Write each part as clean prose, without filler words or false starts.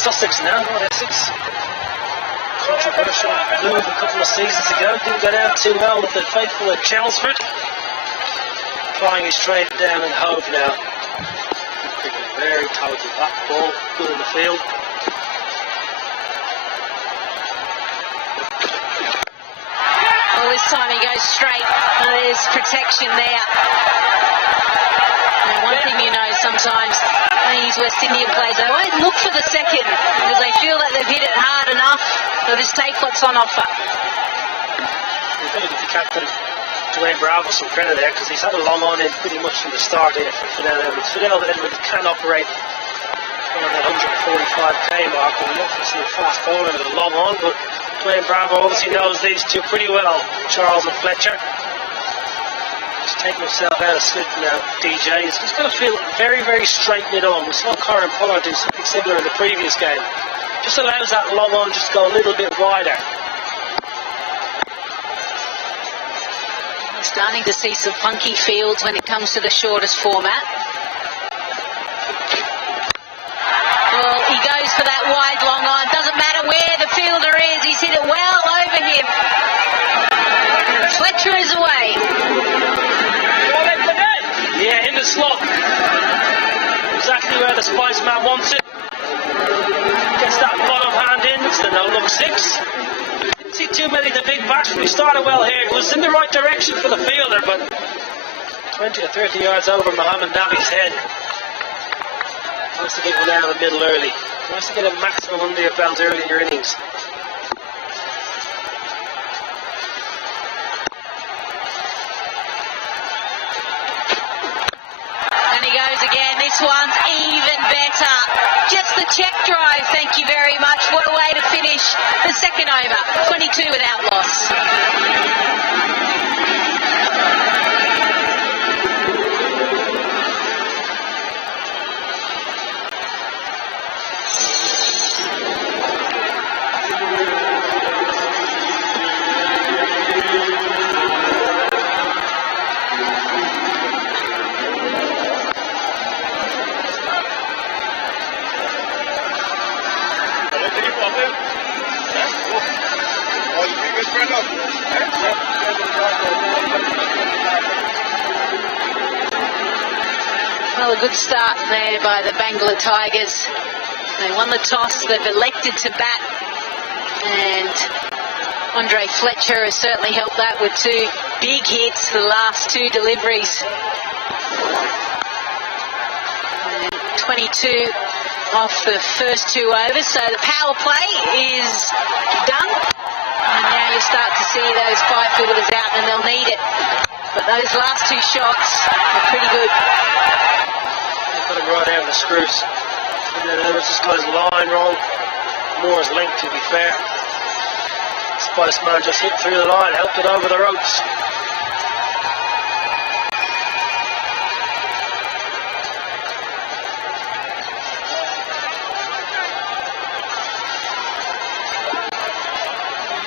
Sussex now, not Essex. Controversial move a couple of seasons ago. Didn't go down too well with the faithful at Chelmsford. Trying his trade down in Hove now. Very talented back ball, good in the field. Well, this time he goes straight. There's protection there. And one thing you know sometimes, these West Indian players, they won't look for the second because they feel that they've hit it hard enough, so just take what's on offer. We've got to give the captain, Dwayne Bravo, some credit there because he's had a long on in pretty much from the start here for Fidel Edwards. Fidel Edwards can operate on that 145k mark, and we often see a fast bowler with a long on, but Dwayne Bravo obviously knows these two pretty well, Charles and Fletcher. He's taking himself out of slip now, DJ. He's got to feel very, very straight mid on. We saw Corin Pollard do something similar in the previous game. Just allows that long on just to go a little bit wider. We're starting to see some funky fields when it comes to the shortest format. Well, he goes for that wide long on. Doesn't matter where the fielder is. He's hit it well over him. And Fletcher is away. Yeah, in the slot. Exactly where the Spiceman wants it. Gets that bottom hand in. It's the no-look 6. Didn't see too many of the big bats. We started well here. It was in the right direction for the fielder, but 20 or 30 yards over Mohammed Nabi's head. Wants to get one out of the middle early. Wants to get a maximum under your belt early in your innings. And he goes again. This one's even better. Just the check drive, thank you very much. What a way to finish the second over. 22 without loss. Well, a good start there by the Bangla Tigers. They won the toss, they've elected to bat, and Andre Fletcher has certainly helped that with 2 big hits, the last 2 deliveries. And 22 off the first 2 overs, so the power play is done. And now you start to see those 5 fielders out, and they'll need it. But those last 2 shots are pretty good. Put him right out of the screws. And then Edwards just got his line wrong. Moore's length, to be fair. Spiceman just hit through the line, helped it over the ropes.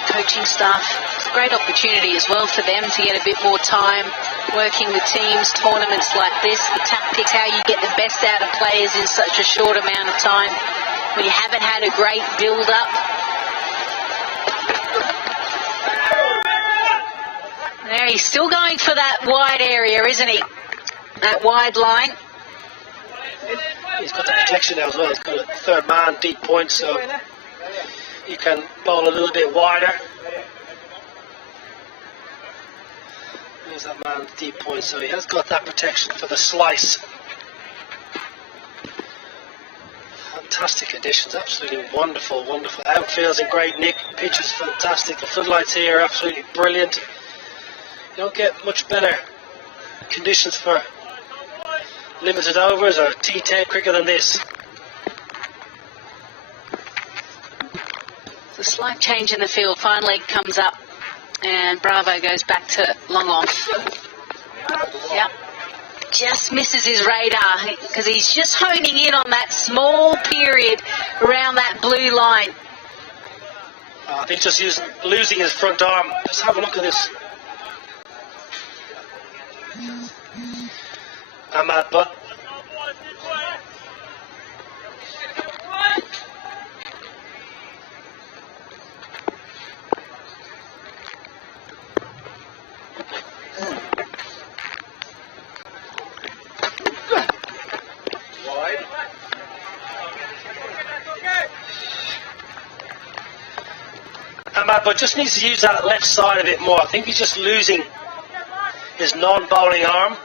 Coaching staff, it's a great opportunity as well for them to get a bit more time working with teams, tournaments like this, the tactics, how you get the best out of players in such a short amount of time when you haven't had a great build-up. There, he's still going for that wide area, isn't he? That wide line. He's got the protection now as well. He's got a third man, deep point, so you can bowl a little bit wider. There's that man, deep point, so he has got that protection for the slice. Fantastic additions, absolutely wonderful, wonderful. Outfield's in great nick, pitch is fantastic. The floodlights here are absolutely brilliant. You don't get much better conditions for limited overs or t10 cricket than this. The slight change in the field, fine leg comes up and Bravo goes back to long off. Yep, just misses his radar because he's just honing in on that small period around that blue line. I think just losing his front arm. Just have a look at this. Ahmad Butt. bad, but just needs to use that left side a bit more. I think he's just losing his non-bowling arm.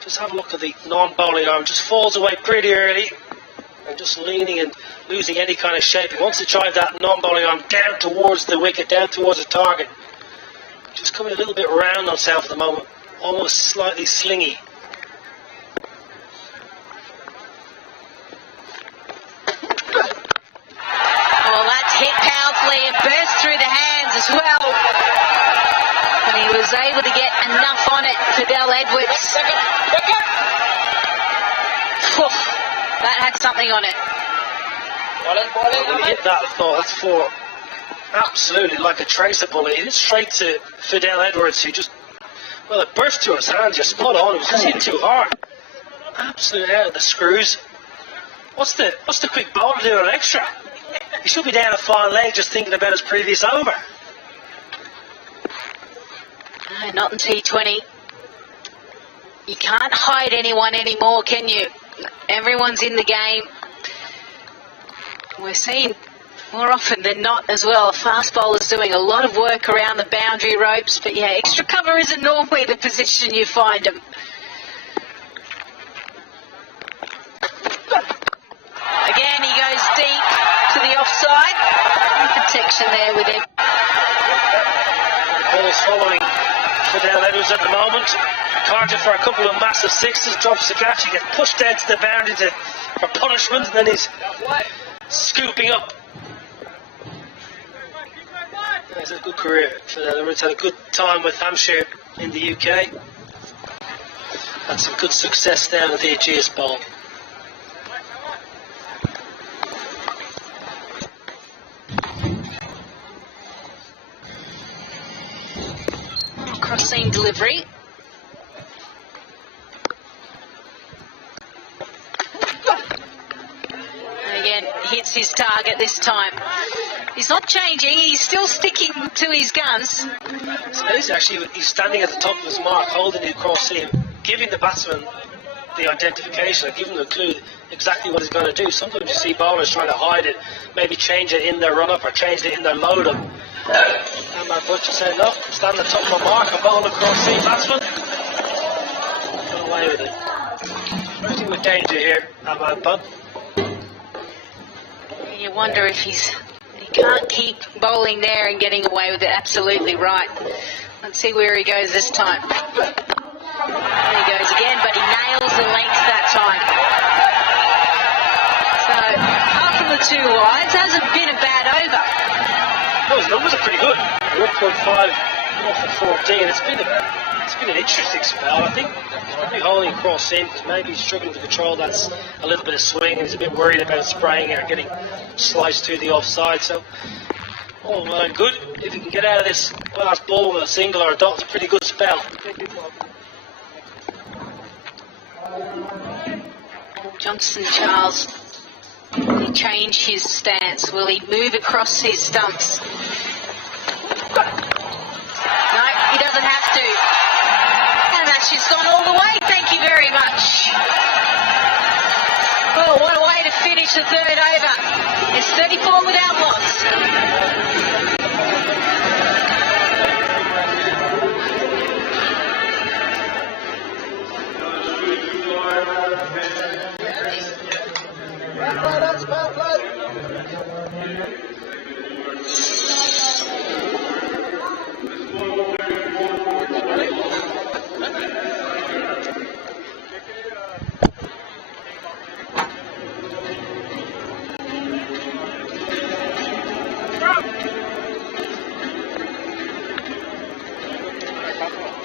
Just have a look at the non-bowling arm. Just falls away pretty early and just leaning and losing any kind of shape. He wants to drive that non-bowling arm down towards the wicket, down towards the target. Just coming a little bit round on himself at the moment, almost slightly slingy. Oh, that's hit powerfully. It burst through the hands as well. And he was able to get enough on it for Del Edwards. That had something on it. When he hit that, I thought that's for absolutely like a tracer bullet. He hit straight to Fidel Edwards, who just, well, it burst to his hands. You're spot on. It was just hit too hard. Absolutely out of the screws. What's the quick ball to do an extra? He should be down a fine leg just thinking about his previous over. No, not in T20. You can't hide anyone anymore, can you? Everyone's in the game. We're seeing more often than not as well, fast bowlers doing a lot of work around the boundary ropes, but yeah, extra cover isn't normally the position you find them. Again, he goes deep to the offside. Protection there with him. Ball's following Fidel Edwards at the moment. Target for a couple of massive sixes, drops the catch, he gets pushed down to the boundary for punishment, and then he's scooping up. It's a good career for Fidel Edwards, had a good time with Hampshire in the UK. Had some good success down at the Ageas Bowl. Cross-seam delivery. And again, hits his target this time. He's not changing, he's still sticking to his guns. So he's standing at the top of his mark, holding it across seam, giving the batsman the identification, giving them a clue exactly what he's going to do. Sometimes you see bowlers trying to hide it, maybe change it in their run-up or change it in their load-up. And my butcher said, no, stand at the top of my mark, I'm bowling across seam, batsman. Got away with it. Nothing with danger here, Ahmad Butt. You wonder if he can't keep bowling there and getting away with it. Absolutely right. Let's see where he goes this time. There he goes again, but he nails the length that time. So, apart from the 2 wides, hasn't been a bad over. Well, his numbers are pretty good. 1.5 off the 14. It's been an interesting spell. I think he's probably holding across seam because maybe he's struggling to control that's a little bit of swing, and he's a bit worried about spraying or getting sliced to the offside. So, all well and good. If he can get out of this last ball with a single or a dot, it's a pretty good spell. Johnson Charles, will he change his stance? Will he move across his stumps? No, he doesn't have to. And that's just gone all the way. Thank you very much. Well, what a way to finish the 3rd over. It's 34 without loss.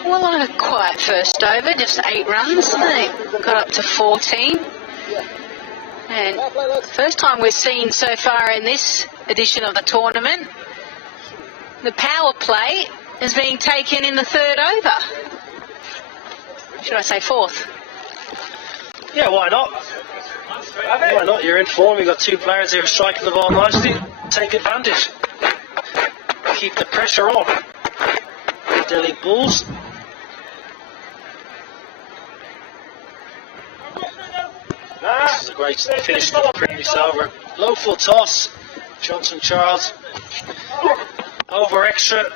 Well, on a quiet first over, just 8 runs. They got up to 14. And first time we've seen so far in this edition of the tournament, the power play is being taken in the 3rd over. Should I say 4th? Yeah, why not? Why not? You're in form. You've got 2 players here striking the ball nicely. Take advantage. Keep the pressure on. The Delhi Bulls. This is a great finish to the previous over. Low full toss. Johnson Charles. Over extra.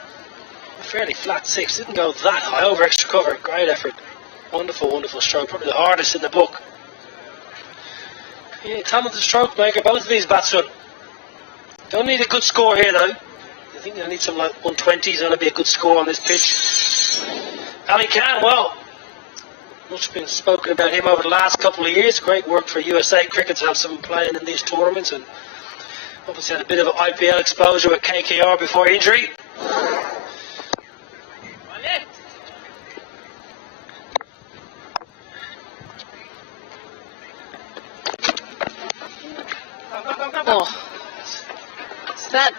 Fairly flat 6. Didn't go that high. Over extra cover. Great effort. Wonderful, wonderful stroke. Probably the hardest in the book. Yeah, talented stroke maker, both of these batsmen. Don't need a good score here though. I think they'll need some like 120s. That'll be a good score on this pitch. Ali Khan, well, much been spoken about him over the last couple of years. Great work for USA Cricket to have someone playing in these tournaments, and obviously had a bit of IPL exposure with KKR before injury. Oh, that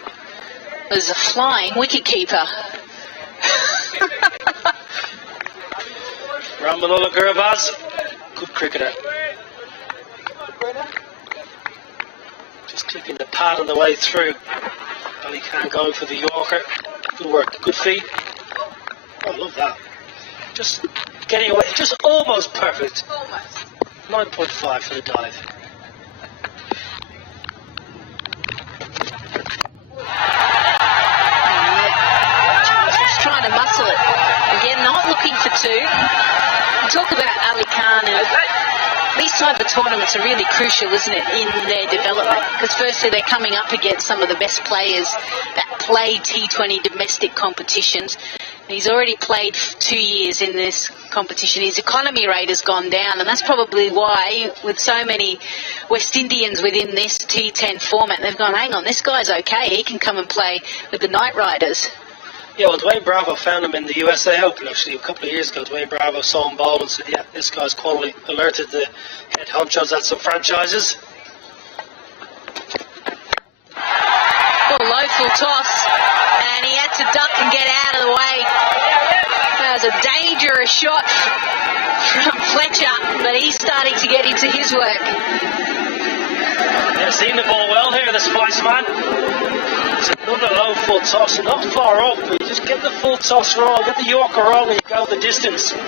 was a flying wicketkeeper. Ramanullah Gurvaz, good cricketer. Just clipping the pad on the way through. Ali Khan going for the Yorker. Good work, good feed. Oh, I love that. Just getting away, just almost perfect. 9.5 for the dive. Just trying to muscle it. Again, not looking for two. We talk about Ali Khan, and these type of tournaments are really crucial, isn't it, in their development? Because firstly, they're coming up against some of the best players that play T20 domestic competitions. He's already played 2 years in this competition. His economy rate has gone down, and that's probably why, with so many West Indians within this T10 format, they've gone, hang on, this guy's okay. He can come and play with the Knight Riders. Yeah, well, Dwayne Bravo found him in the USA Open, actually, a couple of years ago. Dwayne Bravo saw him bowl and said, yeah, this guy's quality. Alerted the head honchos at some franchises. Oh, low full toss, and he had to duck and get out of the way. That was a dangerous shot from Fletcher, but he's starting to get into his work. They've seen the ball well here, the Spiceman. It's another low full toss, not far off, but you just get the full toss wrong, get the Yorker wrong, and you go the distance. And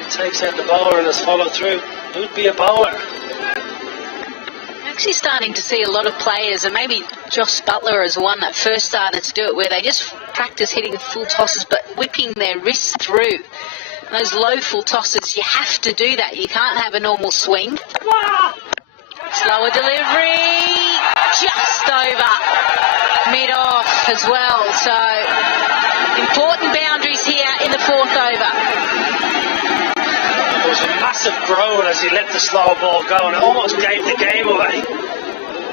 it takes out the bowler and has followed through. Who'd be a bowler? Actually starting to see a lot of players, and maybe Josh Butler is one that first started to do it, where they just practice hitting full tosses but whipping their wrists through. Those low full tosses, you have to do that. You can't have a normal swing. Slower delivery, just over mid-off as well. So important boundaries here in the fourth over. There was a massive groan as he let the slow ball go, and it almost gave the game away.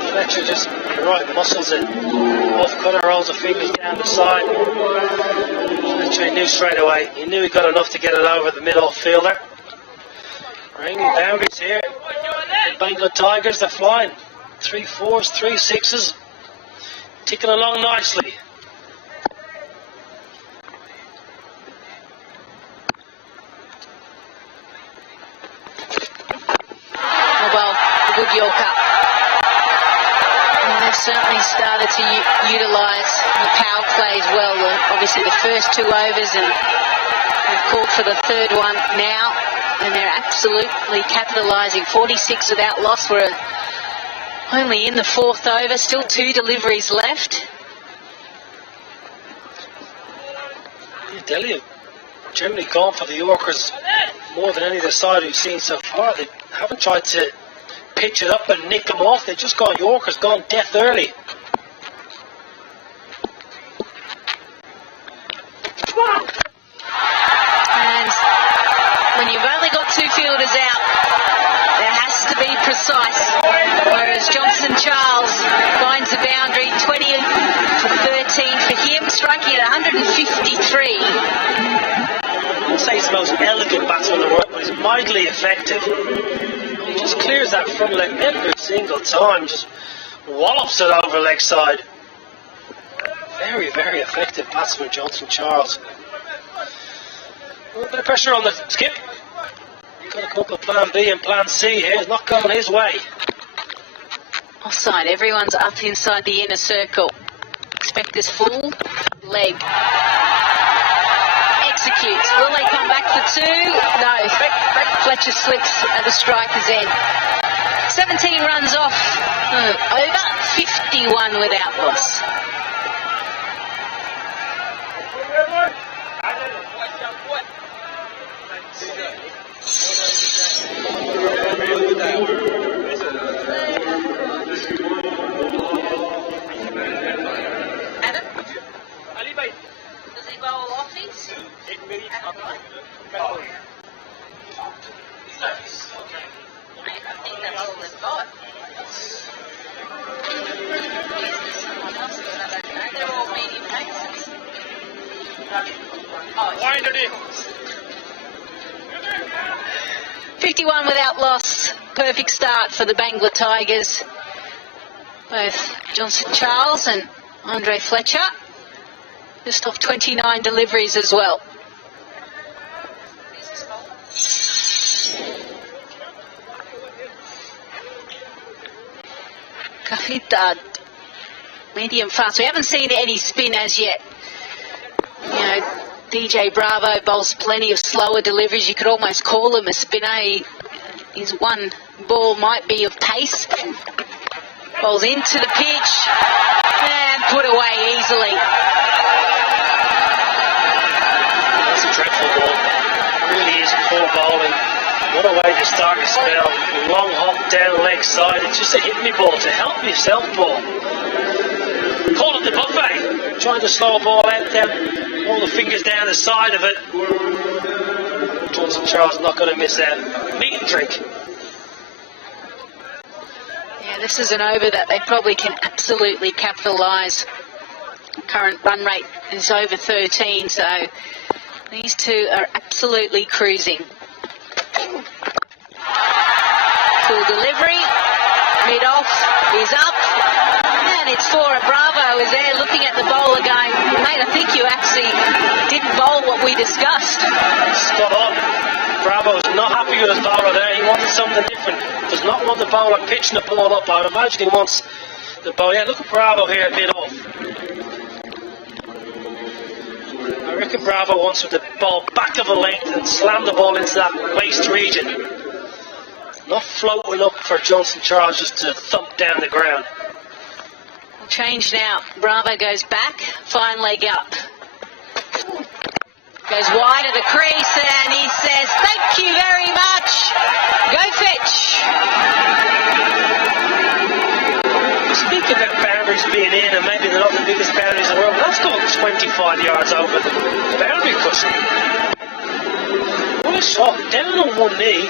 Fletcher just right muscles it. Off cutter, rolls the fingers down the side. Fletcher knew straight away. He knew he got enough to get it over the mid-off fielder. Raining boundaries here. The Bengal Tigers, they're flying. 3 4s, 3 6s. Ticking along nicely. Well, a good Yorker. And they've certainly started to utilise the power play as well. Obviously the first 2 overs, and they've called for the third one now, and they're absolutely capitalising. 46 without loss. We're only in the fourth over, still 2 deliveries left. Delhi have generally gone for the Yorkers more than any other side we've seen so far. They haven't tried to pitch it up and nick them off. They've just gone Yorkers, gone death early. And when you've only got 2 fielders out, there has to be precise. Whereas Johnson Charles finds the boundary, 20 for 13 for him, striking at 153. I wouldn't say he's the most elegant batsman in the world, but he's mightily effective. He just clears that front leg every single time, just wallops it over leg side. Very, very effective batsman, Johnson Charles. A little bit of pressure on the skip. Got a couple of plan B and plan C here. It's not going his way. Offside, everyone's up inside the inner circle. Expect this full leg. Executes. Will they come back for 2? No. Fletcher slips at the striker's end. 17 runs off, over 51 without loss. Adam? Does he bowl off these? I think that's all they've got. Someone else, I don't know. They're all medium paces. Oh, yeah. 51 without loss. Perfect start for the Bangla Tigers. Both Johnson Charles and Andre Fletcher. Just off 29 deliveries as well. Kahitad, medium fast. We haven't seen any spin as yet. You know, DJ Bravo bowls plenty of slower deliveries. You could almost call him a spinner. His one ball might be of pace. Bowls into the pitch and put away easily. That's a dreadful ball. It really is poor bowling. What a way to start your spell. Long hop down leg side. It's just a hit me ball. It's a help yourself ball. Call it the buffet. Trying to slow a ball out down, all the fingers down the side of it. Johnson Charles not going to miss out. Meat and drink. Yeah, this is an over that they probably can absolutely capitalise. Current run rate is over 13, so these two are absolutely cruising. Full delivery, mid-off is up, and it's for a Bravo is there looking at the bowler going, mate, I think you actually didn't bowl what we discussed. Spot on. Bravo's not happy with his bowler there. He wanted something different. Does not want the bowler pitching the ball up. I would imagine he wants the ball. Yeah, look at Bravo here mid-off. I reckon Bravo wants the ball back of a length and slam the ball into that waist region. Not floating up for Johnson Charles just to thump down the ground. Change now. Bravo goes back, fine leg up. Goes wide of the crease and he says, thank you very much. Go fetch. Speak about boundaries being in and maybe they're not the biggest boundaries in the world. That's gone 25 yards over the boundary cushion. What a shot. Down on one knee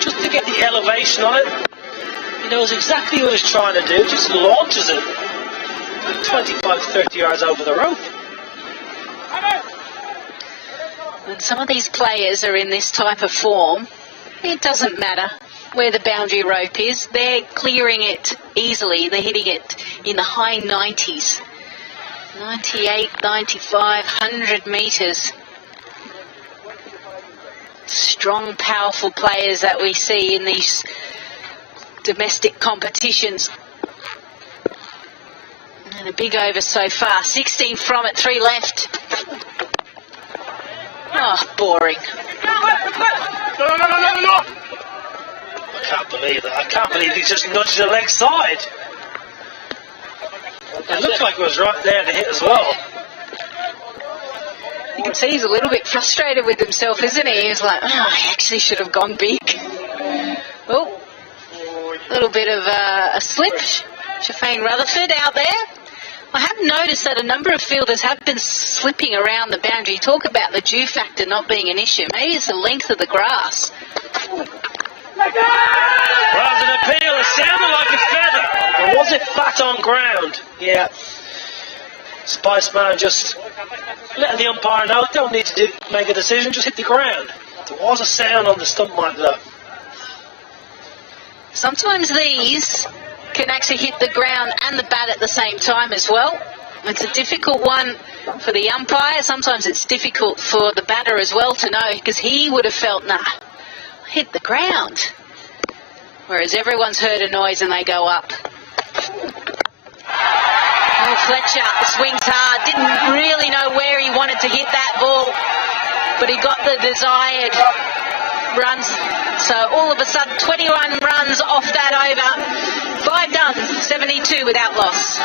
just to get the elevation on it. He knows exactly what he's trying to do. Just launches it 25, 30 yards over the rope. When some of these players are in this type of form, it doesn't matter where the boundary rope is. They're clearing it easily. They're hitting it in the high 90s. 98, 95, 100 metres. Strong, powerful players that we see in these domestic competitions. And a big over so far. 16 from it, 3 left. Oh, boring. I can't believe that. I can't believe he just nudged the leg side. It looked like it was right there to hit as well. You can see he's a little bit frustrated with himself, isn't he? He's like, oh, I actually should have gone big. Oh, a little bit of a slip. Shafane Rutherford out there. I have noticed that a number of fielders have been slipping around the boundary. You talk about the dew factor not being an issue. Maybe it's the length of the grass. Rather than appeal, it sounded like a feather. Or was it flat on ground? Yeah. Spiceman just letting the umpire know, don't need to make a decision, just hit the ground. There was a sound on the stump like that. Sometimes these can actually hit the ground and the bat at the same time as well. It's a difficult one for the umpire. Sometimes it's difficult for the batter as well to know, because he would have felt, nah, hit the ground. Whereas everyone's heard a noise and they go up. Oh, Fletcher swings hard. Didn't really know where he wanted to hit that ball, but he got the desired runs. So all of a sudden, 21 runs off that over. 5 done, 72 without loss.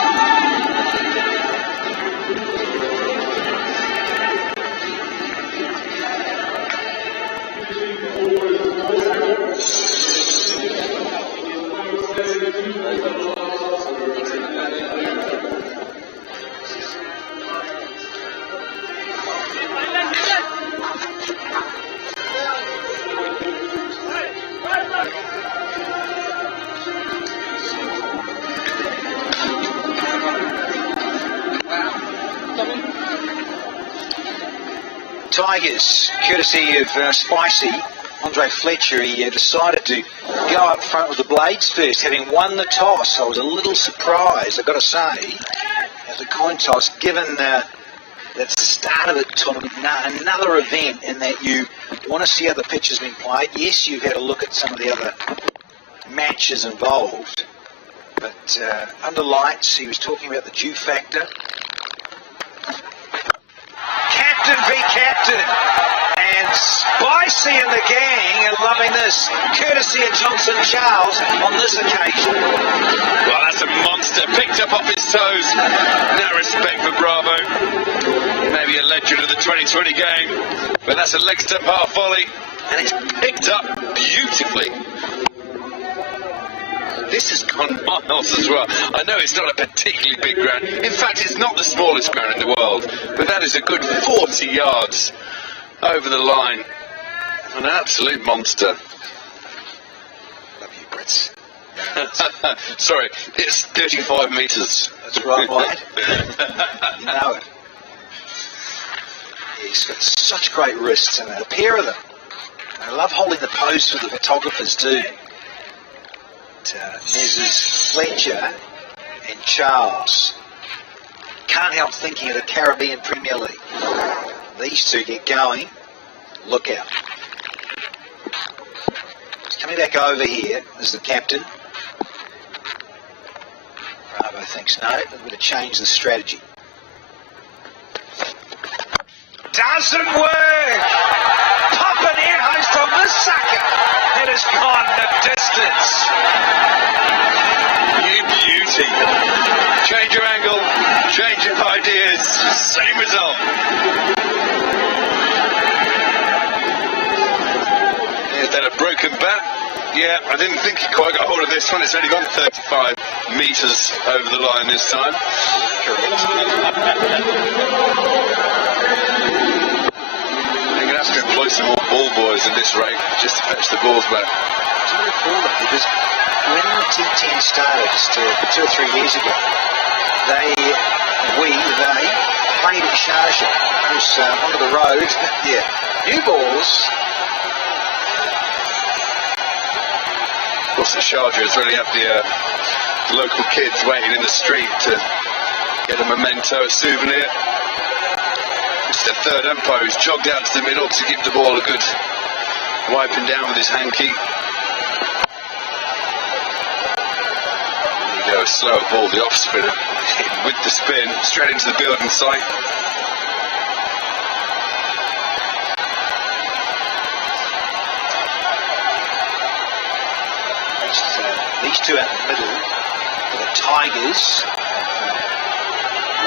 Tigers, courtesy of Spicy, Andre Fletcher, he decided to go up front with the Blades first, having won the toss. I was a little surprised, I've got to say, as a coin toss, given that's the start of the tournament, another event in that you want to see how the pitch has been played. Yes, you've had a look at some of the other matches involved, but under lights, he was talking about the dew factor. Captain v Captain, and Spicy and the gang are loving this, courtesy of Johnson Charles on this occasion. Well, that's a monster, picked up off his toes. No respect for Bravo. Maybe a legend of the 2020 game, but that's a leg step half volley, and it's picked up beautifully. This has gone miles as well. I know it's not a particularly big ground. In fact, it's not the smallest ground in the world, but that is a good 40 yards over the line. An absolute monster. Love you, Brits. Sorry, it's 35 metres. That's right, mate. You know it. He's got such great wrists, and a pair of them. I love holding the pose for the photographers too. Mrs. Fletcher and Charles. Can't help thinking of the Caribbean Premier League. These two get going. Look out. He's coming back over here as the captain. Bravo thinks no, I'm going to change the strategy. Doesn't work! Pop an air host from this sucker! It has gone the distance. You beauty. Change your angle, change your ideas, same result. Is that a broken bat? Yeah, I didn't think he quite got hold of this one. It's only gone 35 metres over the line this time. They're going to have to employ some more ball boys in this rate just to fetch the balls back. It's very cool though, because when the t10 started just 2 or 3 years ago, they played in Sharjah. It was onto the road. Yeah, new balls. Of course, the Sharjah has really had the local kids waiting in the street to get a memento, a souvenir. It's the third umpire who's jogged out to the middle to give the ball a good wiping down with his hanky. There you go, a slower ball, the off spinner, with the spin, straight into the building site. These two out in the middle for the Tigers.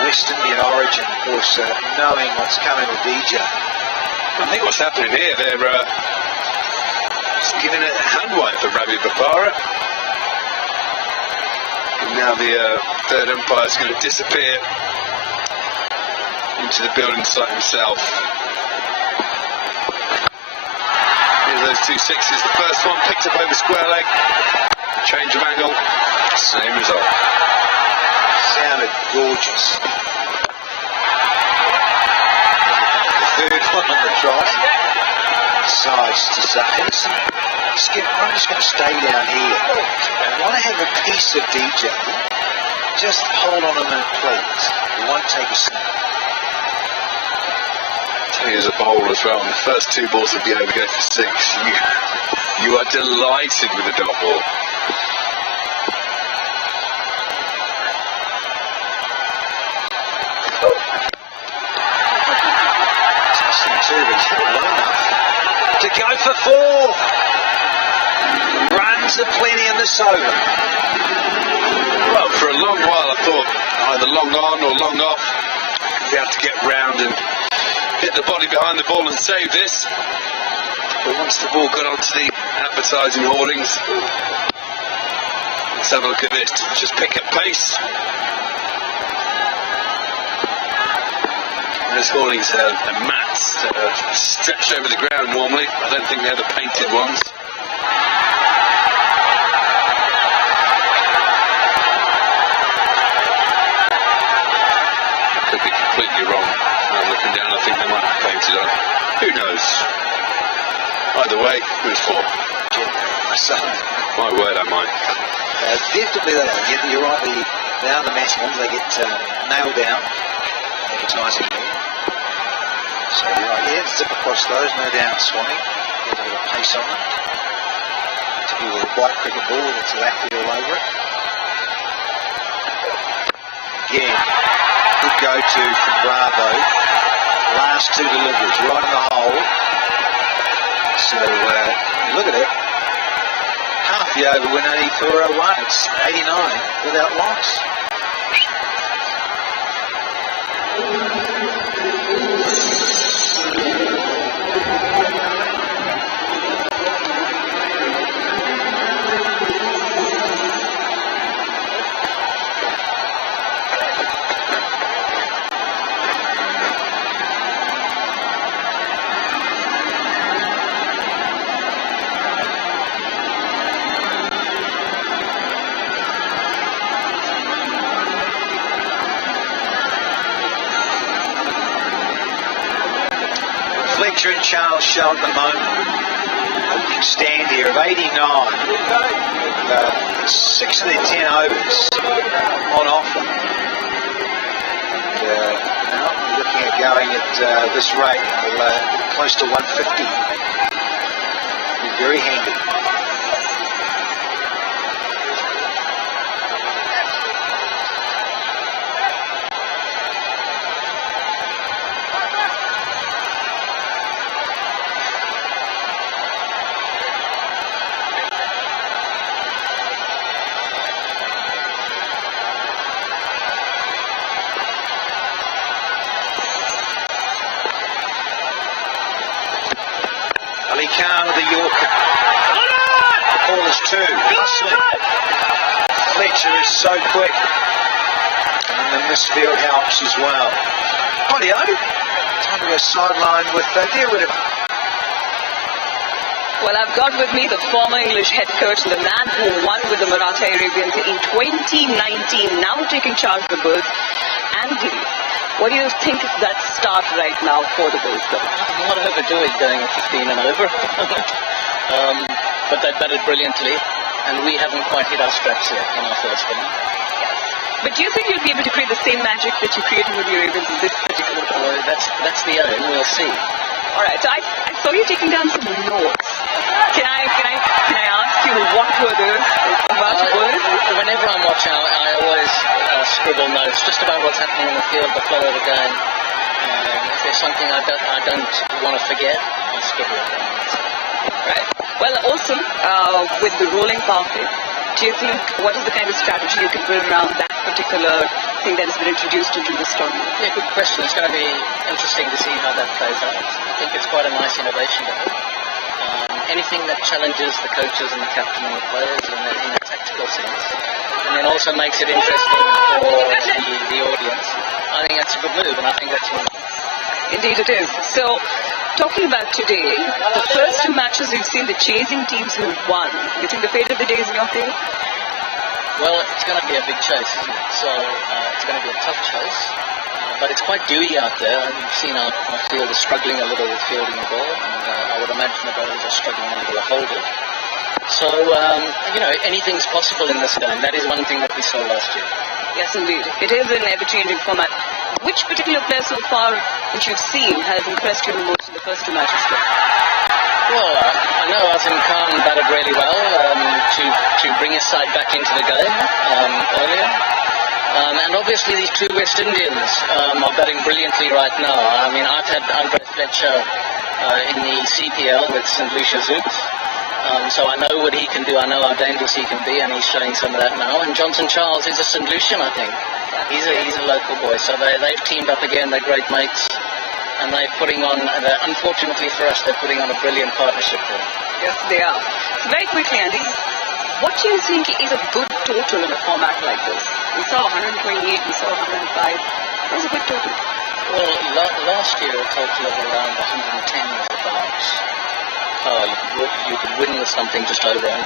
West Indian origin, of course, knowing what's coming with DJ. I think what's happening here, they're giving it a hand wipe for Ravi Bapara. And now the third umpire is going to disappear into the building site himself. Here's those 2 sixes. The first one picked up over square leg. Change of angle, same result. Sounded gorgeous. The third one on the trot. Decides to say, Skip, I'm just going to stay down here. I want to have a piece of DJ. Just hold on a minute, please. We won't take a snap. Tell you as a bowler as well, the first 2 balls would be over, go for 6. You are delighted with the dot ball. Too, but he's not low enough. to go for 4. Runs are plenty in this over. Well, for a long while I thought either long on or long off. We have to get round and hit the body behind the ball and save this. But once the ball got onto the advertising hoardings, let's have a look at this. Just pick up pace. Those hoardings are mats that are stretched over the ground normally. I don't think they're the painted ones. I could be completely wrong. I'm looking down, I think they might have painted on. Who knows? Either way, who's for? My son. My word, I might. Definitely they are. You're right, they are the match ones. They get nailed down. Advertising them. So you're right, yeah, zip across those, no doubt, Swanee. Get a bit of pace on them. Particularly with a white cricket ball that's lafty all over it. Again, good go-to from Bravo. Last 2 deliveries, right in the hole. So, look at it. Half the over win only for 1. It's 89 without loss. Fletcher and Charles Shaw at the moment. Opening stand here of 89. With 6 of their 10 overs on offer. Now we're looking at going at this rate, close to 150. Be very handy. Khan with the Yorker. The ball is 2. Hustling. Fletcher is so quick. And the misfield helps as well. Rightio. Time to go sideline with get rid of. Well, I've got with me the former English head coach, the man who won with the Maratha Arabians in 2019, now taking charge of the Bulls. Andy, what do you think of that start right now for the Bulls? I'm not overdoing going at 15 and over. But they batted brilliantly, and we haven't quite hit our straps yet in our first inning. But do you think you'll be able to create the same magic that you created with the Arabians in this particular ball? Well, that's the aim. We'll see. All right, so I saw you taking down some notes. Can I ask you what were those about the Bulls? Whenever I'm watching, I always scribble notes just about what's happening in the field, the flow of the game. If there's something I don't want to forget, I'll scribble it down. Right. Well, awesome. With the rolling pocket, do you think what is the kind of strategy you can build around that particular thing that has been introduced into this tournament? Yeah, good question. It's going to be interesting to see how that plays out. I think it's quite a nice innovation to have. Anything that challenges the coaches and the captain and the players in a tactical sense, and then also makes it interesting for the audience. I think that's a good move, and I think that's one. Indeed it is. So, talking about today, the first 2 matches we've seen the chasing teams who won. Do you think the fate of the day is in your favor? Well, it's going to be a big chase, isn't it? So it's going to be a tough chase. But it's quite dewy out there. You've seen our field is struggling a little with fielding the ball, and I would imagine the bowlers are struggling a little to hold it. So, anything's possible in this game. That is one thing that we saw last year. Yes, indeed. It is an ever-changing format. Which particular player so far which you've seen has impressed you the most in the first 2 matches? Well, I know Azim Khan batted really well to bring his side back into the game earlier. And obviously these 2 West Indians are batting brilliantly right now. I mean, I've had Andre Fletcher in the CPL with St. Lucia Zoot. So I know what he can do. I know how dangerous he can be, and he's showing some of that now. And Johnson Charles is a St. Lucian, I think. He's a local boy. So they've teamed up again. They're great mates. And they're putting on, unfortunately for us, they're putting on a brilliant partnership there. Yes, they are. So very quickly, Andy, what do you think is a good total in a format like this? We saw 128, we saw 105. What is a good total? Well, last year a total of around 110 was about you could win with something just over 110.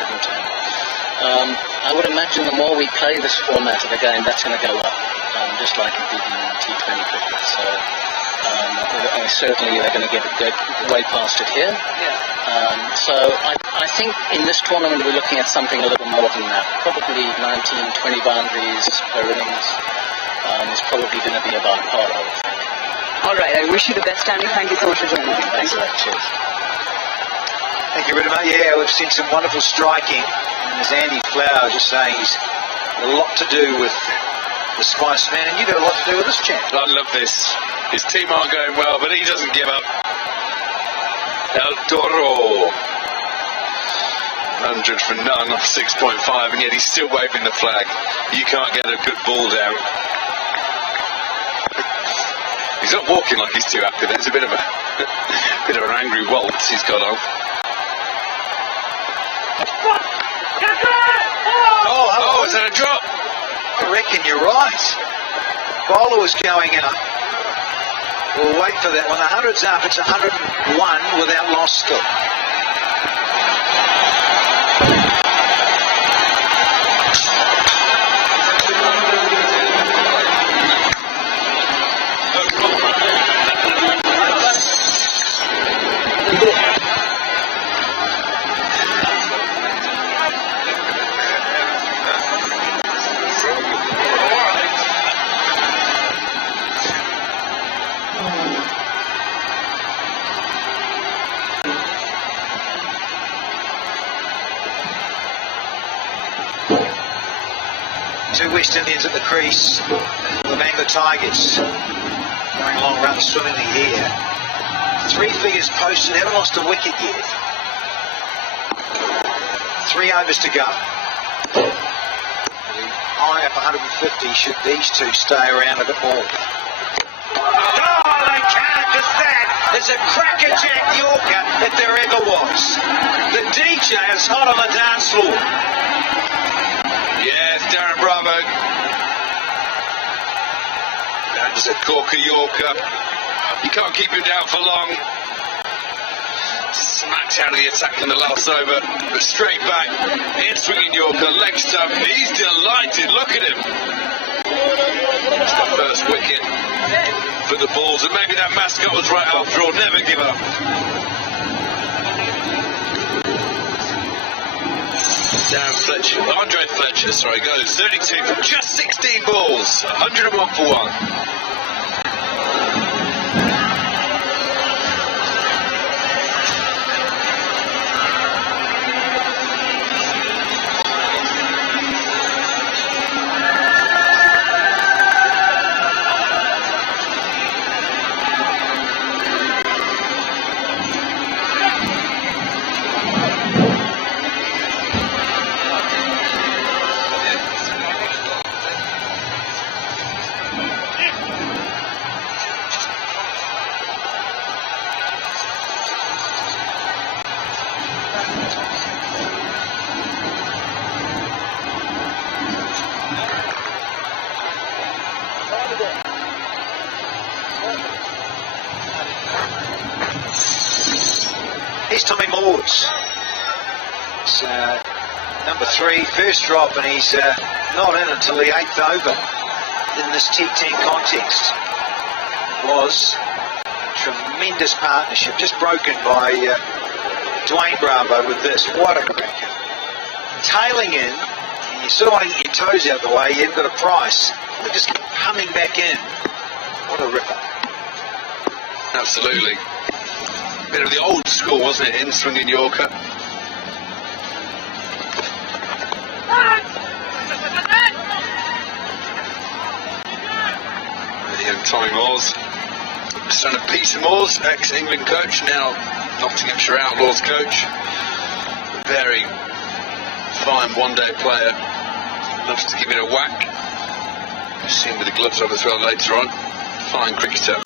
I would imagine the more we play this format of the game, that's going to go up, just like it did in T20 cricket. So certainly they're going to get way past it here. Yeah. So I think in this tournament we're looking at something a little more than that. Probably 19, 20 boundaries per innings is probably going to be about par, I would think. All right, I wish you the best, Andy. Thank you so much for joining me. Thanks a lot. Cheers. Thank you very much. Yeah, we've seen some wonderful striking. And as Andy Flower just saying, he's got a lot to do with the Spice Man, and you've got a lot to do with this chap. I love this. His team aren't going well, but he doesn't give up. El Toro. 100 for none off 6.5, and yet he's still waving the flag. You can't get a good ball down. He's not walking like he's too happy. There's a bit of an angry waltz he's got on. Oh, is that a drop? I reckon you're right. Bowler was going out. We'll wait for that. When the 100's up, it's 101 without loss still. Two West Indians at the crease. The Bangor Tigers going long runs swimmingly here. 3 figures posted, haven't lost a wicket yet. 3 overs to go. High up 150 should these two stay around a bit more. Oh, they can't, because that is a crackerjack Yorker if there ever was. The DJ is hot on the dance floor. Yes, Darren Bravo. That's a corker Yorker. You can't keep him down for long. Smacks out of the attack in the last over. But straight back. In swinging Yorker. Leg stump. He's delighted. Look at him. It's the first wicket for the Bulls. And maybe that mascot was right after all. Never give up. Andre Fletcher, goes 32 for just 16 balls, 101 for 1. Here's Tommy Mords. It's number 3, first drop, and he's not in until the 8th over in this T10 context. Was a tremendous partnership, just broken by Dwayne Bravo with this. What a cracker. Tailing in, and you sort of want to get your toes out of the way, you haven't got a price. They just keep humming back in. What a ripper. Absolutely. Bit of the old school, wasn't it, in swinging Yorker? And Tommy Moores Son of Peter Moores, ex-England coach, now Nottinghamshire Outlaws coach. Very fine one-day player. Loves to give it a whack. You'll see him with the gloves on as well later on. Fine cricketer.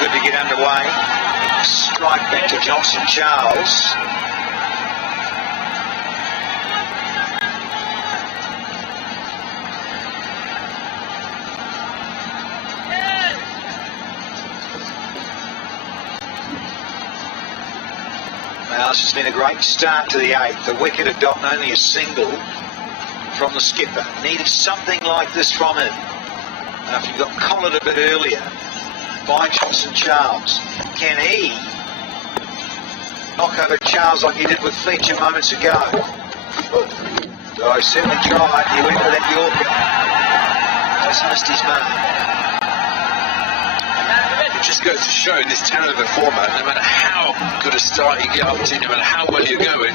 Good to get underway. Strike back to Johnson Charles. Well, this has been a great start to the 8th. The wicket had gotten only a single from the skipper. Needed something like this from him. Now, if you got collared a bit earlier by Johnson Charles, can he knock over Charles like he did with Fletcher moments ago? Oh, he certainly tried. He went for that Yorker. Just missed his mark. It just goes to show in this 10-over format, no matter how good a start you get up to, no matter how well you're going,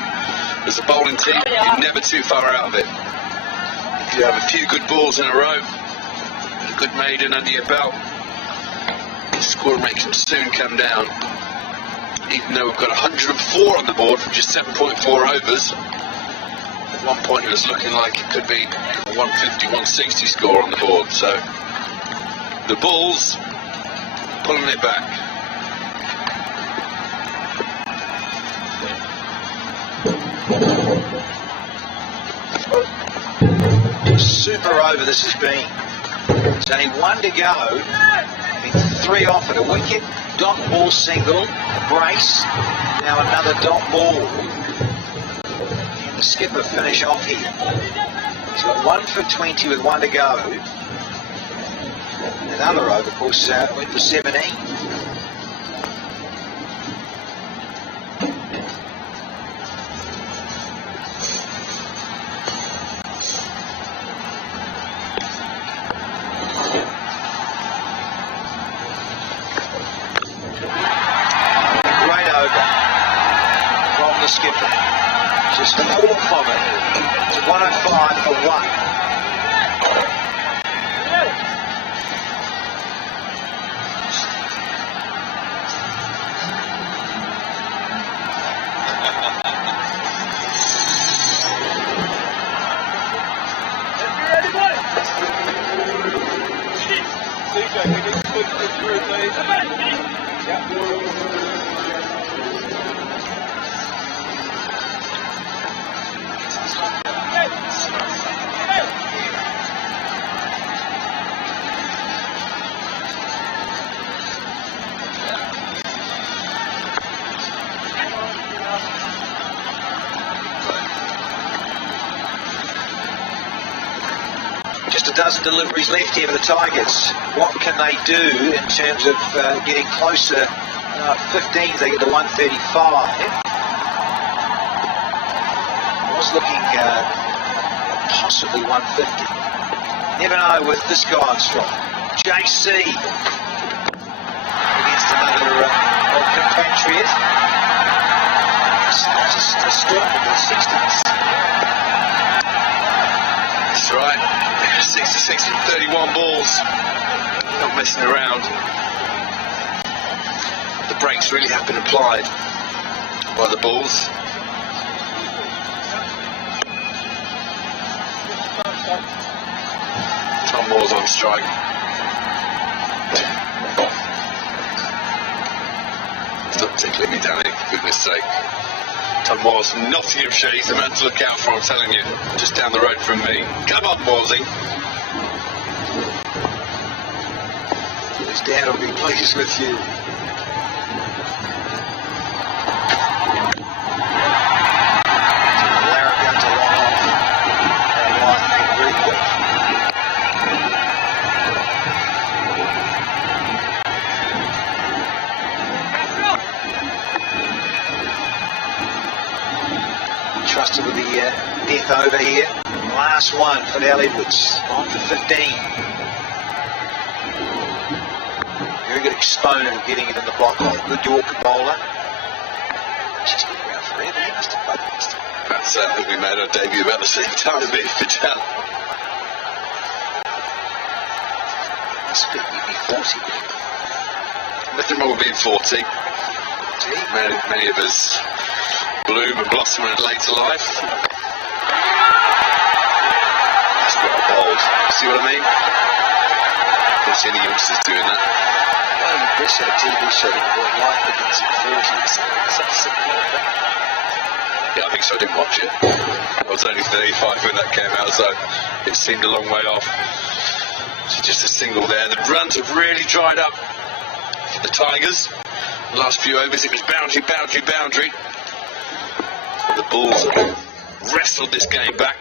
as a bowling team, you're never too far out of it. If you have a few good balls in a row, a good maiden under your belt, the score rate can soon come down. Even though we've got 104 on the board from just 7.4 overs, at one point it was looking like it could be a 150, 160 score on the board. So the Bulls pulling it back. Super over this has been. There's only one to go. Three off at a wicket, dot ball single, brace, now another dot ball. Can the skipper finish off here? He's got 1 for 20 with one to go. Another over, of course, went for 17. Just 4 from it. It's 105 for 1. Just a dozen deliveries left here for the Tigers. What can they do in terms of getting closer? 15, they get to 135. Was looking possibly 150. Never know with this guy on strike. JC against another old compatriot. Just a storm in the 60s. That's right. 66 from 31 balls. Not messing around. The brakes really have been applied by the Bulls. Tom Moore's on strike. Stop tickling me, Danny, for goodness sake. Tom Moore's from Nottinghamshire, he's the man to look out for, I'm telling you. Just down the road from me. Come on, Mooresy. His dad will be pleased with you. Trusted with the death over here. Last one for Dale Edwards. On for 15. Very good exponent of getting it in the block. Good Yorker bowler. She's been around forever. He must have played against her. That's I think we made our debut about the same time as me, Patel. Must be, he'd be 40. Nothing wrong with being 40. Many of us bloom and blossom in later life. That's well bowled. See what I mean? Don't see any youngsters doing that. Well, this had a TV show that life begins at 40. Such a simple thing. Yeah, I think so. I didn't watch it. I was only 35 when that came out, so it seemed a long way off. So just a single there. The runs have really dried up for the Tigers. The last few overs, it was boundary, boundary, boundary. The Bulls have wrestled this game back.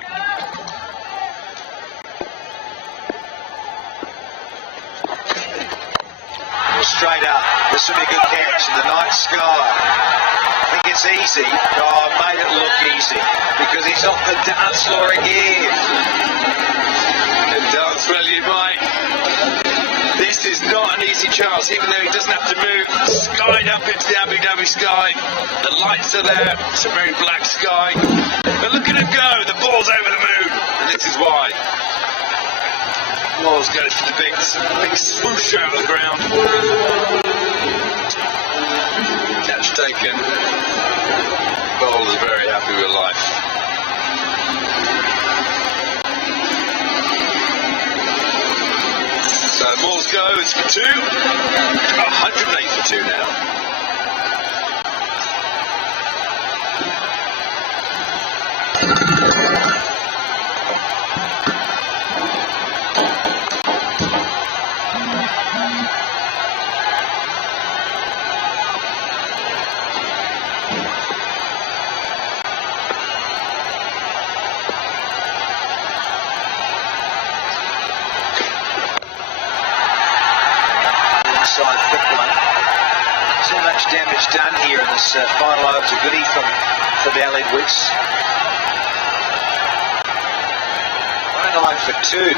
Straight up. This will be a good catch in the night sky. I think it's easy. Oh, I made it look easy because he's off the dance floor again. And dance well you might. This is not an easy chance, even though he doesn't have to move. Skied up into the Abu Dhabi sky. The lights are there. It's a very black sky. But look at him go. The ball's over the moon. And this is why. Walls goes for the big swoosh out of the ground. Catch taken. Bowler's very happy with life. So Moores goes for 2. 108 for 2 now. Damage done here in this final over to Goody from Al Edwards. 109 for 2.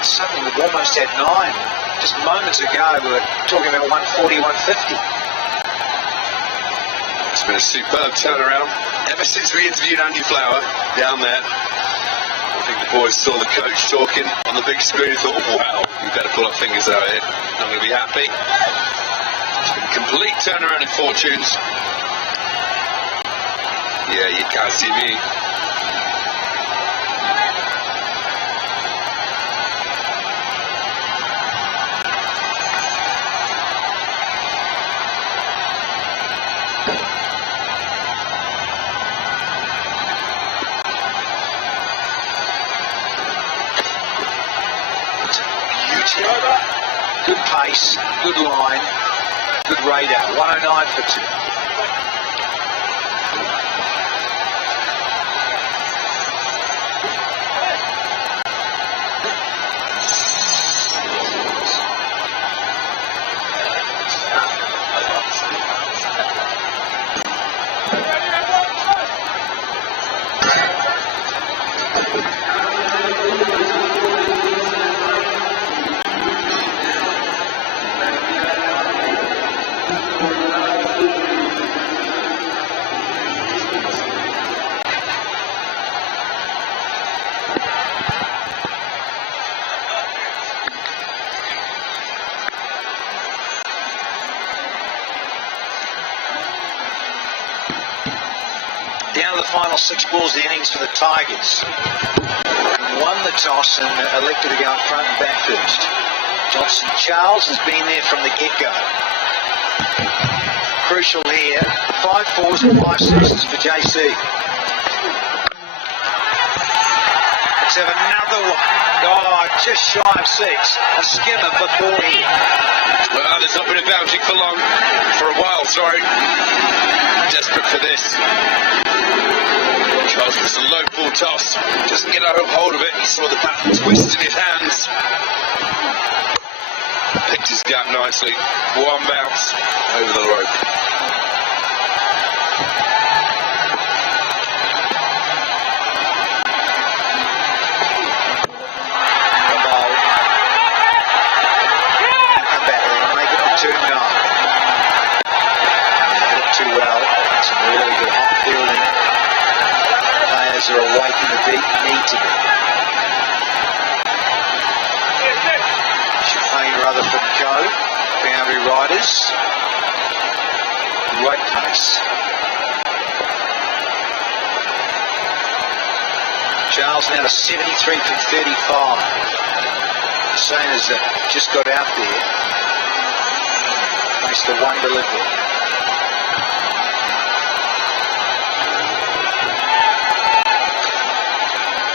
Suddenly we've almost had 9. Just moments ago we were talking about 140, 150. It's been a superb turnaround ever since we interviewed Andy Flower down there. I think the boys saw the coach talking on the big screen and thought, oh, wow, we better pull our fingers out here. Not going to be happy. Complete turnaround in fortunes. Yeah, you can't see me. Beauty. Good pace, good line. Good radar, 109 for 2. Down to the final 6 balls of the innings for the Tigers. Won the toss and elected to go in front and back first. Johnson Charles has been there from the get-go. Crucial here. 5 fours and 5 sixes for JC. Let's have another one. Oh, just shy of 6. A skimmer for 4 here. Well, there's not been a boundary for long. For a while, sorry. Desperate for this. Charles with a low ball toss. Doesn't get a hold of it. He saw the bat twist in his hands. Picked his gap nicely. One bounce over the rope. Come back and make it too well. Some really good hot fielding. Players are awake in the deep, need to be. Shafane Rutherford Co. Boundary riders. Great pace. Charles now to 73 from 35. Same as just got out there. Makes the one delivery.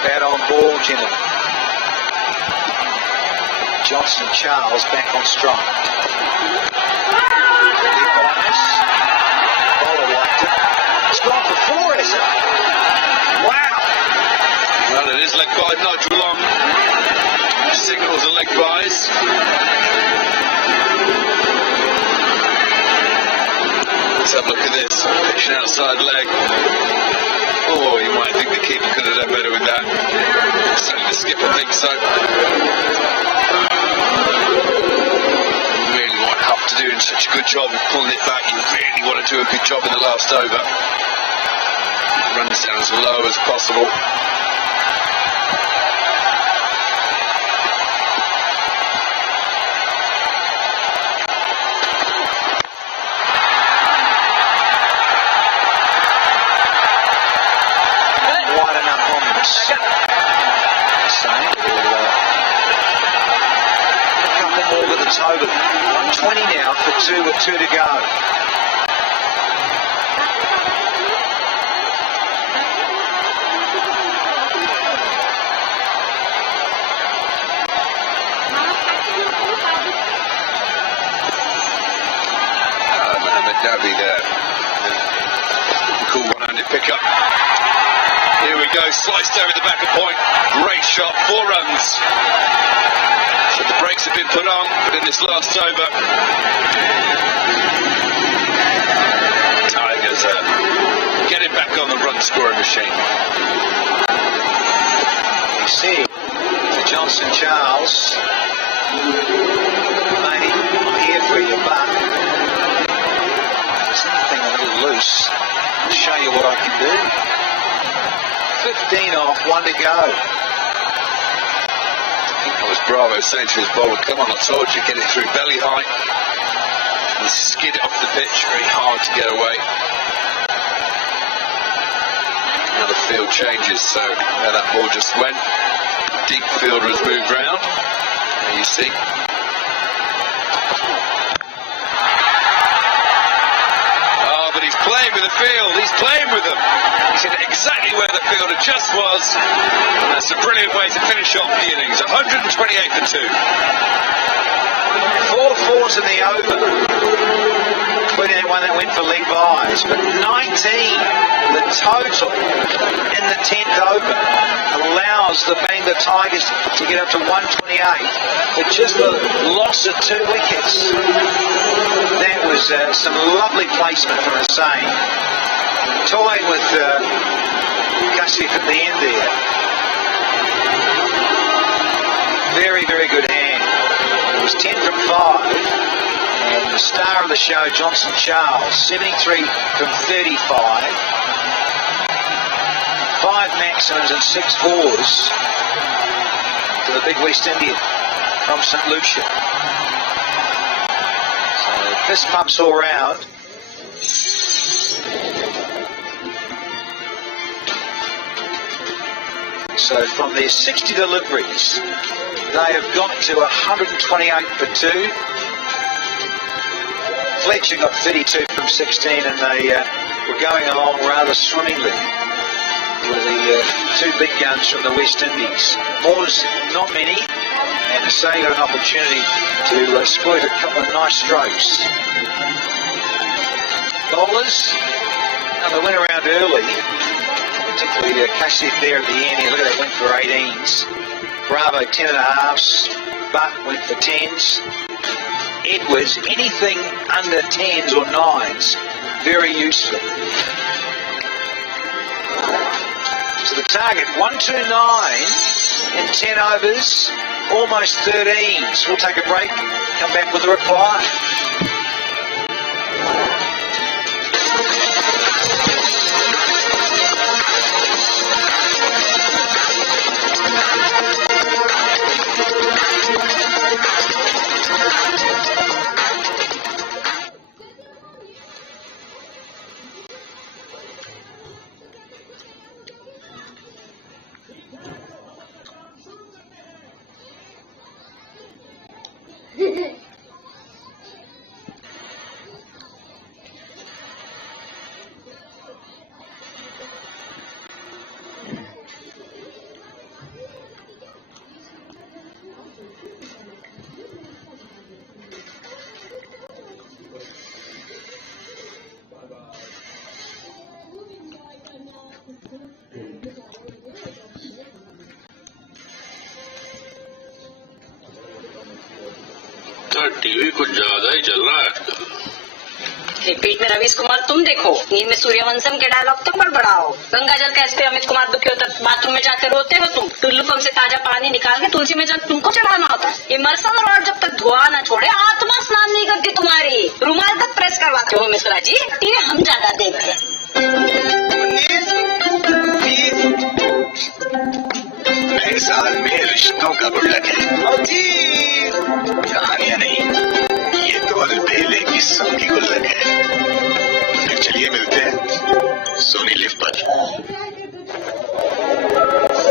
Bad on ball, gentlemen. Johnson Charles back on strike. Bowler liked it. It's gone for four, is it? Wow. Well, it is leg by Nigel Long. Signals are leg buys. Let's have a look at this. Pitching outside leg. Oh, you might think the keeper could have done better with that. Certainly the skipper thinks so. You really want Huff to do such a good job of pulling it back. You really want to do a good job in the last over. Runs down as low as possible. Over 120 now for two with two to go. Dhabi there. Cool one-handed pickup. Here we go, sliced over the back of point. Great shot, 4 runs. So the brakes have been put on, but in this last over, Tigers are getting back on the run-scoring machine. You see to Johnson Charles. Maybe I'm here for you, but there's anything a little loose. I'll show you what I can do. 15 off, 1 to go. That was Bravo saying to his bowler, come on, I told you, get it through belly height. And skid it off the pitch, very hard to get away. Now the field changes, so there that ball just went. Deep fielder has moved round. There you see. Oh, but he's playing with the field, he's playing with them. He's in exactly where the fielder just was. And that's a brilliant way to finish off the innings. 128 for 2. 4 fours in the over, including that one that went for leg buys, but 19, the total in the 10th over, allows the Bangor Tigers to get up to 128 with just the loss of 2 wickets. That was some lovely placement from Hussain, toying with Gussie at the end there. Very, very good hand. It was 10 from 5. And the star of the show, Johnson Charles, 73 from 35. 5 maximums and 6 fours to the big West Indian from St Lucia. So fist pumps all round. So from their 60 deliveries, they have got to 128 for 2. Fletcher got 32 from 16, and they were going along rather swimmingly with the 2 big guns from the West Indies. Moores, not many, and Hussain got an opportunity to exploit a couple of nice strokes. Bowlers, they went around early, particularly Cassidy there at the end. Look at that, went for 18s. Bravo 10.5s, Butt went for 10s. Edwards, anything under 10s or 9s, very useful. So the target, 129 in 10 overs, almost 13s. We'll take a break, come back with a reply. TV कुछ ज्यादा ही चल रहा है। Repeat में रवीश कुमार तुम देखो, नींद में सूर्यवंशम के डायलॉग तुम बड़बड़ाओ, गंगाजल कैच पे अमित कुमार दुखी होता बाथरूम में जाकर रोते हो तुम, टुल्लू पंप से ताजा पानी निकाल के तुलसी में जल तुमको चढ़ाना होता है, इमर्सन रॉड जब तक धुआं न छोड़े आत्मा स्नान नहीं करती तुम्हारी, रुमाल तक प्रेस करवाते हो मिश्रा जी, टीवी हम ज्यादा देखते हैं। नए साल में रिश्तों का गुल्लक है, कहानियां नहीं, ये तो अलबेले किस्सों की गुल्लक है। फिर चलिए मिलते हैं सोनी लिव पर।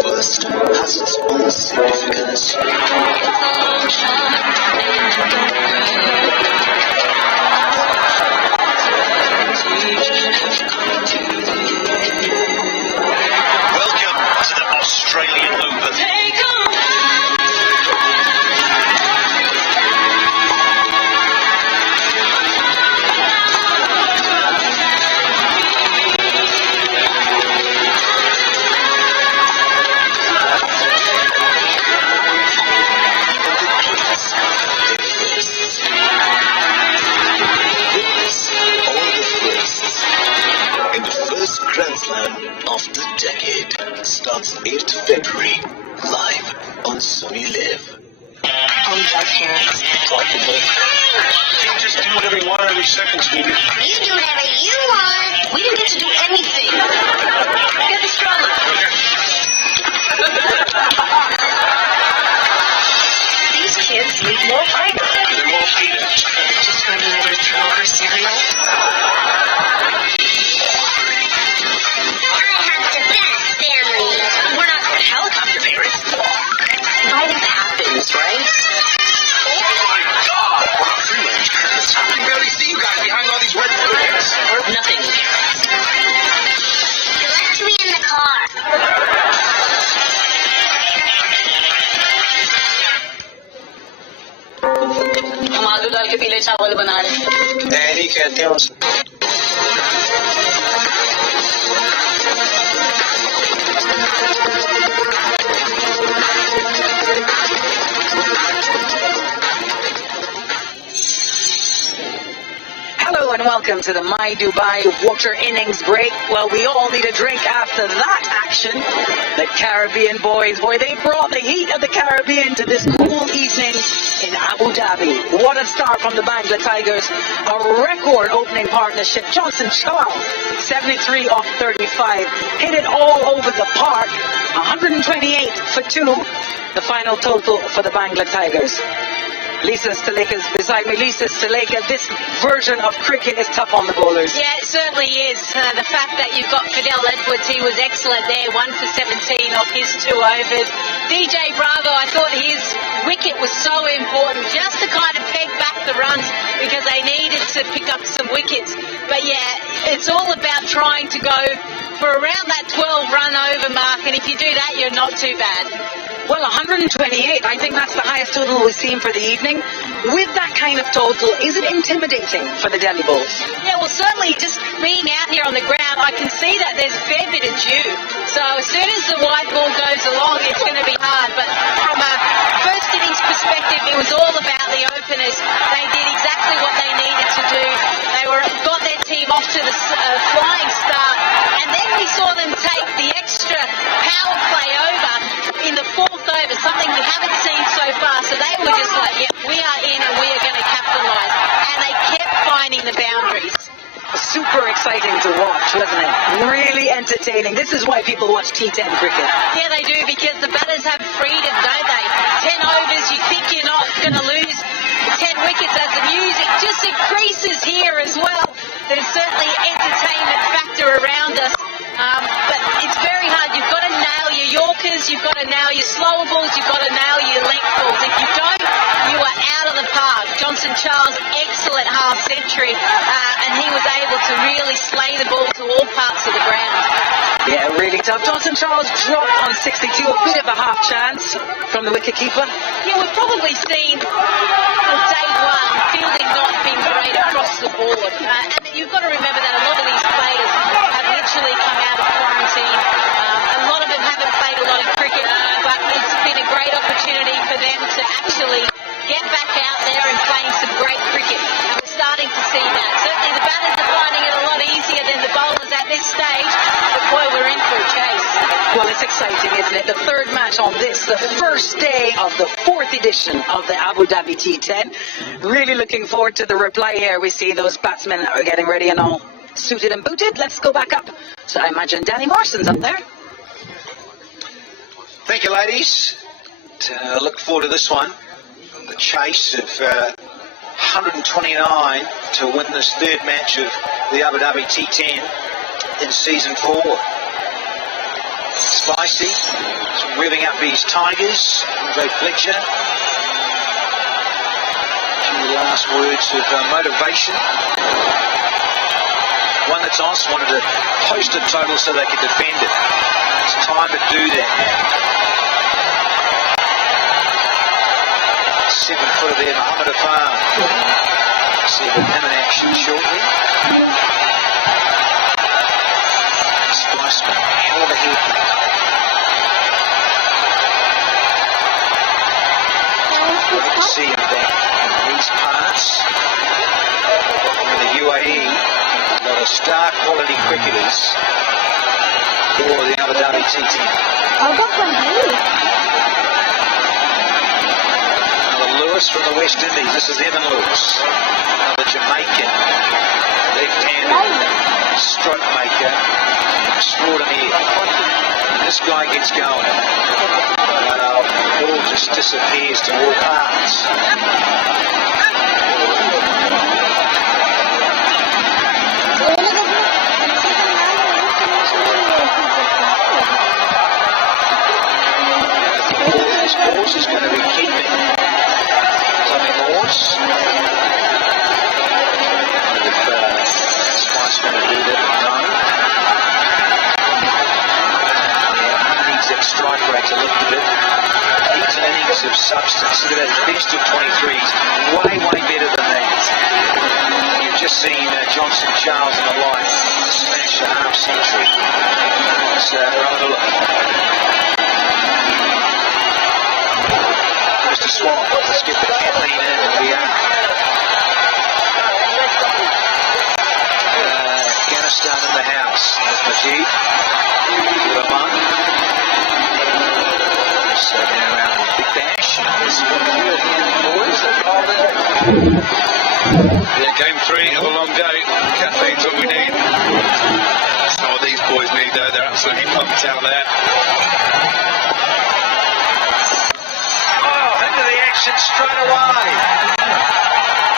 First has its own significance. Welcome to the Australian Open. Grand Slam of the decade starts 8th February live on Sony Live. हम बस हैं। You just do whatever you want every second, Stevie. You do whatever you want. We didn't get to do anything. Get the stroller. These kids need more fiber. They won't eat it. Just running over to throw over cereal. I have the best family. We're not helicopter parents. Life happens, right? Oh my God! We're not free-range parents. I can barely see you guys behind all these red curtains. Nothing. You left me in the car. हम आलू डाल के पीले चावल बना रहे हैं। Daddy कहते हैं उसे। Hello and welcome to the My Dubai Water Innings Break. Well, we all need a drink after that action. The Caribbean boys, boy, they brought the heat of the Caribbean to this cool evening in Abu Dhabi. What a start from the Bangla Tigers. A record opening partnership. Johnson Charles, 73 off 35. Hit it all over the park. 128 for 2. The final total for the Bangla Tigers. Lisa Staleka's beside me. Lisa Staleka, this version of cricket is tough on the bowlers. Yeah, it certainly is. The fact that you've got Fidel Edwards, he was excellent there, 1 for 17 off his 2 overs. DJ Bravo, I thought his wicket was so important just to kind of peg back the runs because they needed to pick up some wickets. But yeah, it's all about trying to go for around that 12 run over mark, and if you do that, you're not too bad. Well, 128, I think that's the highest total we've seen for the evening. With that kind of total, is it intimidating for the Delhi Bulls? Yeah, well, certainly just being out here on the ground, I can see that there's a fair bit of dew. So as soon as the white ball goes along, it's going to be hard. But from a first innings perspective, it was all about the openers. They did exactly what they needed to do. They got their team off to the flying start. And then we saw them take the extra power play over in the 4th over, something we haven't seen so far. So they were just like, yeah, we are in and we are going to capitalise. And they kept finding the boundaries. Super exciting to watch, wasn't it? Really entertaining. This is why people watch T10 cricket. Yeah, they do, because the batters have freedom, don't they? 10 overs, you think you're not going to lose 10 wickets as the music just increases here as well. There's certainly entertainment factor around us. But it's very hard. You've got to nail your Yorkers, you've got to nail your slower balls, you've got to nail your length balls. If you don't, you are out of the park. Johnson Charles, excellent half century, and he was able to really slay the ball to all parts of the ground. Yeah, really tough. Johnson Charles dropped on 62, a bit of a half chance from the wicketkeeper. Yeah, we've probably seen from day one fielding not being great across the board. And you've got to remember that a lot of these players have literally come out of quarantine. A lot of them haven't played a lot of cricket, but it's been a great opportunity for them to actually get back out there and playing Boy, we're in for a chase. Well, it's exciting, isn't it? The third match on this, the first day of the fourth edition of the Abu Dhabi T10. Really looking forward to the reply here. We see those batsmen are getting ready and all suited and booted. Let's go back up. So I imagine Danny Marston's up there. Thank you, ladies. Look forward to this one. The chase of 129 to win this third match of the Abu Dhabi T10 in season 4. Spicy, revving up his Tigers. Andre Fletcher. A few last words of motivation. One that's honest, wanted to post a total so they could defend it. It's time to do that. 7-footer there, Mohammed Afar. See him in action shortly. Spiceman, hell of a haircut. Great to see him back in these parts. In the UAE, a lot of star quality cricketers for the Abu Dhabi T10. Lewis from the West Indies. This is Evan Lewis, another Jamaican left-handed stroke maker, extraordinaire. This guy gets going. Well, the ball just disappears to all parts. This horse is going to be keeping. Spice going to do that? No. Needs that strike rate to lift a bit. 8 innings of substance. Look at that, best of 23s. Way better than that. You've just seen Johnson, Charles and the like smash a half century. So have a look. Mr. Swan, let's get the Kathleen in and we are. Afghanistan in the house. There's Majid. Rahman. So then around with Big Bash. This is what the European boys have rolled in. Yeah, game 3 of a long day. Caffeine's what we need. That's not what these boys need though. They're absolutely pumped out there. Straight away.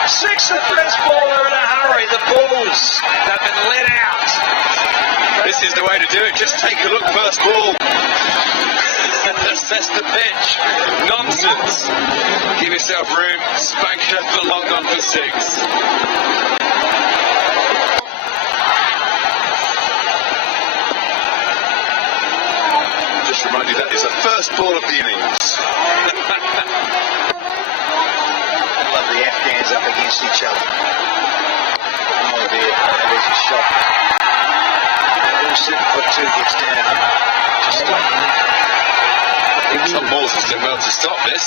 6 the first baller in a hurry. The Bulls have been let out. This is the way to do it. Just take a look first ball. Assess the pitch. Nonsense. Give yourself room. Spank Sheffield long on for 6. Just remind you that is the first ball of the innings. The Afghans up against each other. Oh dear, there's a shot. Wilson for 2 gets down. Tom Moores has done well to stop this.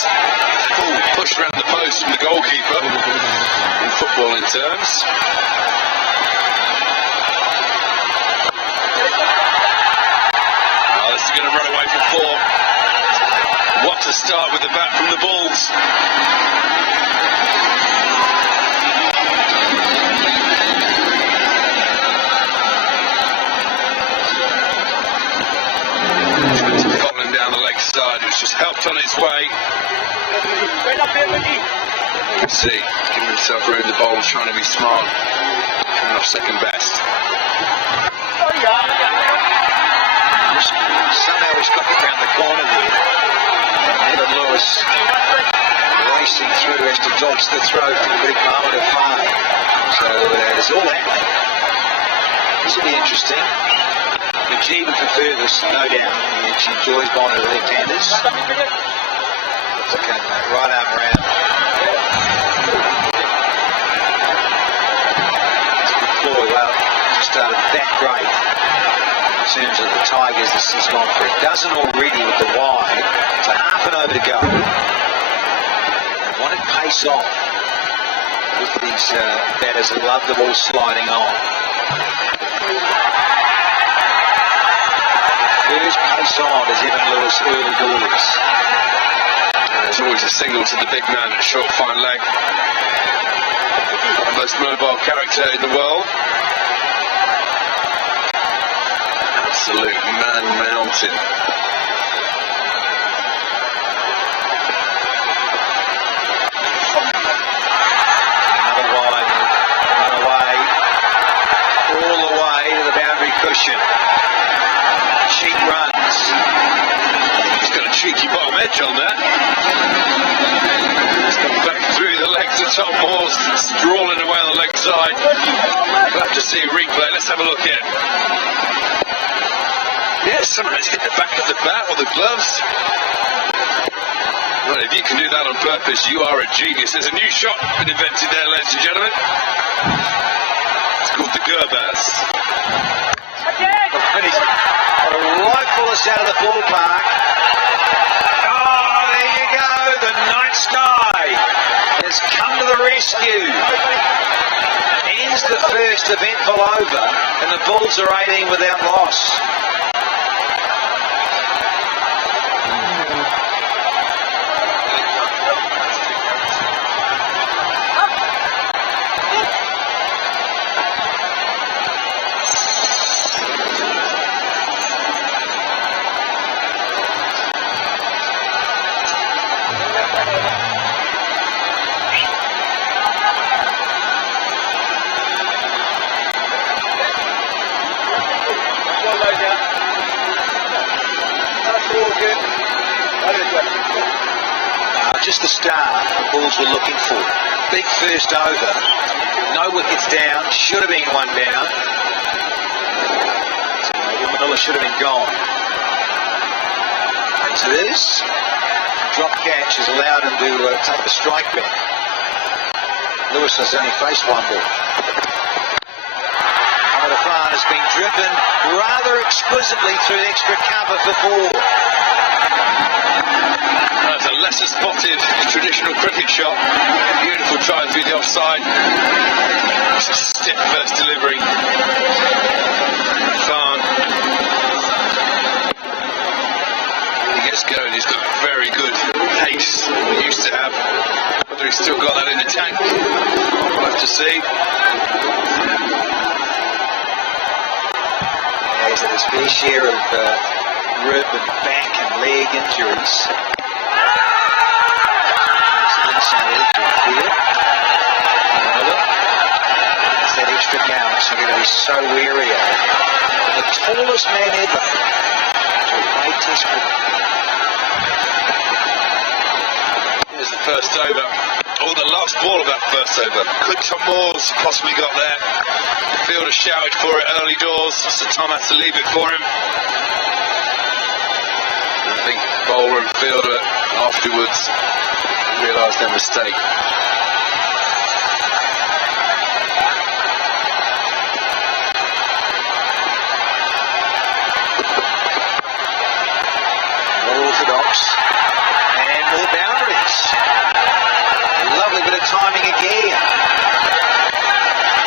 Full push around the post from the goalkeeper in footballing terms. Oh, this is going to run away for 4. What a start with the bat from the Bulls. Side, who's just helped on his way. You can see, giving himself room the bowl, trying to be smart, coming off second best. Somehow he's got around the corner there. Evan Lewis racing through as to dodge the throw from Big Mohammed Afar. So there's all happening. This will be interesting. Majid would prefer this, no doubt. She enjoys bowling to the left-handers. Okay, right arm around. It's a good ploy. Well, just started that great in terms of the Tigers. This has gone for a dozen already with the wide. So half an over to go. They want it pace off with these batters who love the ball sliding on. just pace on as Evan Lewis early doors. There's always a signal to the big man at short, fine leg. The most mobile character in the world. Absolute man mountain. Another wide, run away, all the way to the boundary cushion. Cheap runs. He's got a cheeky bottom edge on that. He's come back through the legs of Tom Moores, sprawling away on the leg side. We'll have to see a replay. Let's have a look here. Yes, someone's hit the back of the bat or the gloves. Well, if you can do that on purpose, you are a genius. There's a new shot been invented there, ladies and gentlemen. It's called the Gerbaz. Rifle us out of the ballpark. Oh, there you go. The night sky has come to the rescue. Ends the first eventful over, and the Bulls are 18 without loss. Just the start the Bulls were looking for. Big first over. No wickets down. Should have been one down. So Manila should have been gone. As it is, drop catch has allowed him to take the strike back. Lewis has only faced one ball. Ahmed Afan has been driven rather exquisitely through extra cover for four. That's a lesser spotted traditional cricket shot. Beautiful try through the offside. It's a stiff first delivery. Farn. When he gets going, he's got very good pace he used to have. Whether he's still got that in the tank, we'll have to see. Yeah, he's had his fair share of rib and back and leg injuries. It's that extra bounce you're going to be so weary of. The tallest man ever to play Test cricket. Here's the first over. Oh, the last ball of that first over. Could Tom Moores possibly got there? The fielder shouted for it early doors, so Tom had to leave it for him. I think bowler and fielder afterwards realised their mistake. More orthodox and more boundaries. Lovely bit of timing again.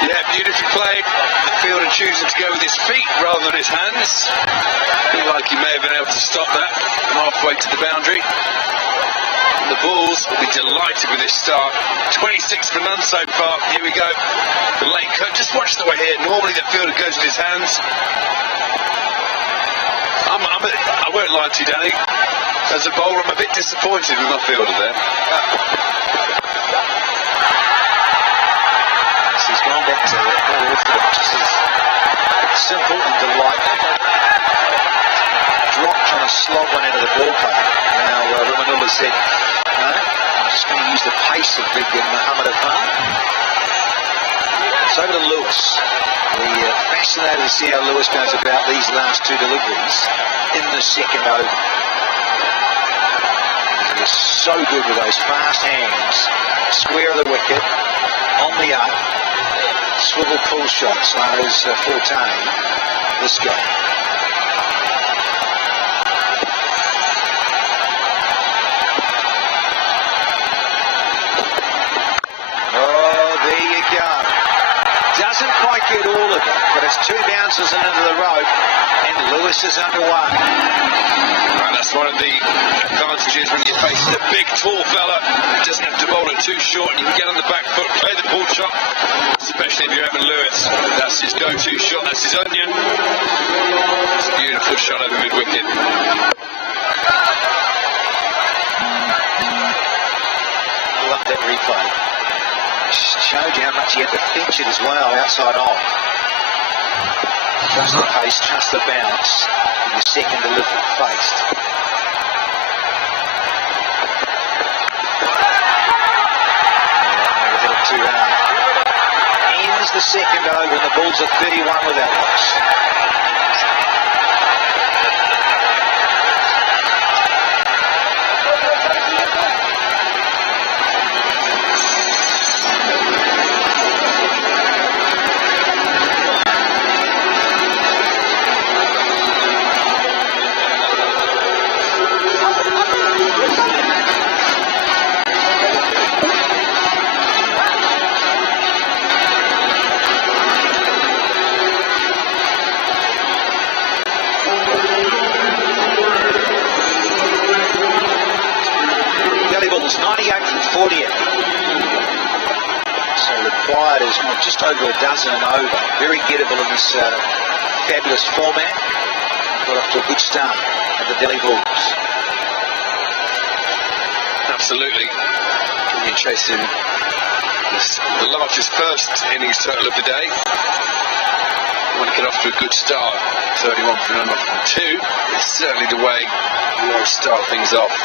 Yeah, beautifully played. The fielder choosing to go with his feet rather than his hands. Feel like he may have been able to stop that halfway to the boundary. The Bulls will be delighted with this start. 26 for none so far. Here we go. The late cut. Just watch the way here. Normally the fielder goes with his hands. I won't lie to you, Danny. As a bowler, I'm a bit disappointed with my fielder there. He's gone back to more orthodox. This is simple and delightful. Dropped trying to slog one into the ballpark. Now Ramanullah said, no, I'm just going to use the pace of big Mohammed Afan. It's over to Lewis. We're fascinated to see how Lewis goes about these last two deliveries in the second over. He's so good with those fast hands. Square of the wicket, on the up, swivel pull shots are his forte. This guy. Oh, there you go. Doesn't quite get all of it, but it's 2 bounces and into the rope, and Lewis is underway. And that's one of the advantages when you're facing a big, tall fella. Doesn't have to bowl it too short, and you can get on the back foot, play the ball chop, especially if you're Evan Lewis. That's his go-to shot, that's his onion. It's a beautiful shot over mid-wicket. Love that replay. Showed you how much he had to pinch it as well, outside off. Trust the pace, trust the bounce. Your second delivery faced. A bit too hard. Ends the second over and the Bulls are 31 without loss. Just over a dozen and over. Very gettable in this fabulous format. Got off to a good start at the Delhi Bulls. Absolutely. You're chasing the largest first innings total of the day. You want to get off to a good start. 31 for number 2. It's certainly the way you want to start things off.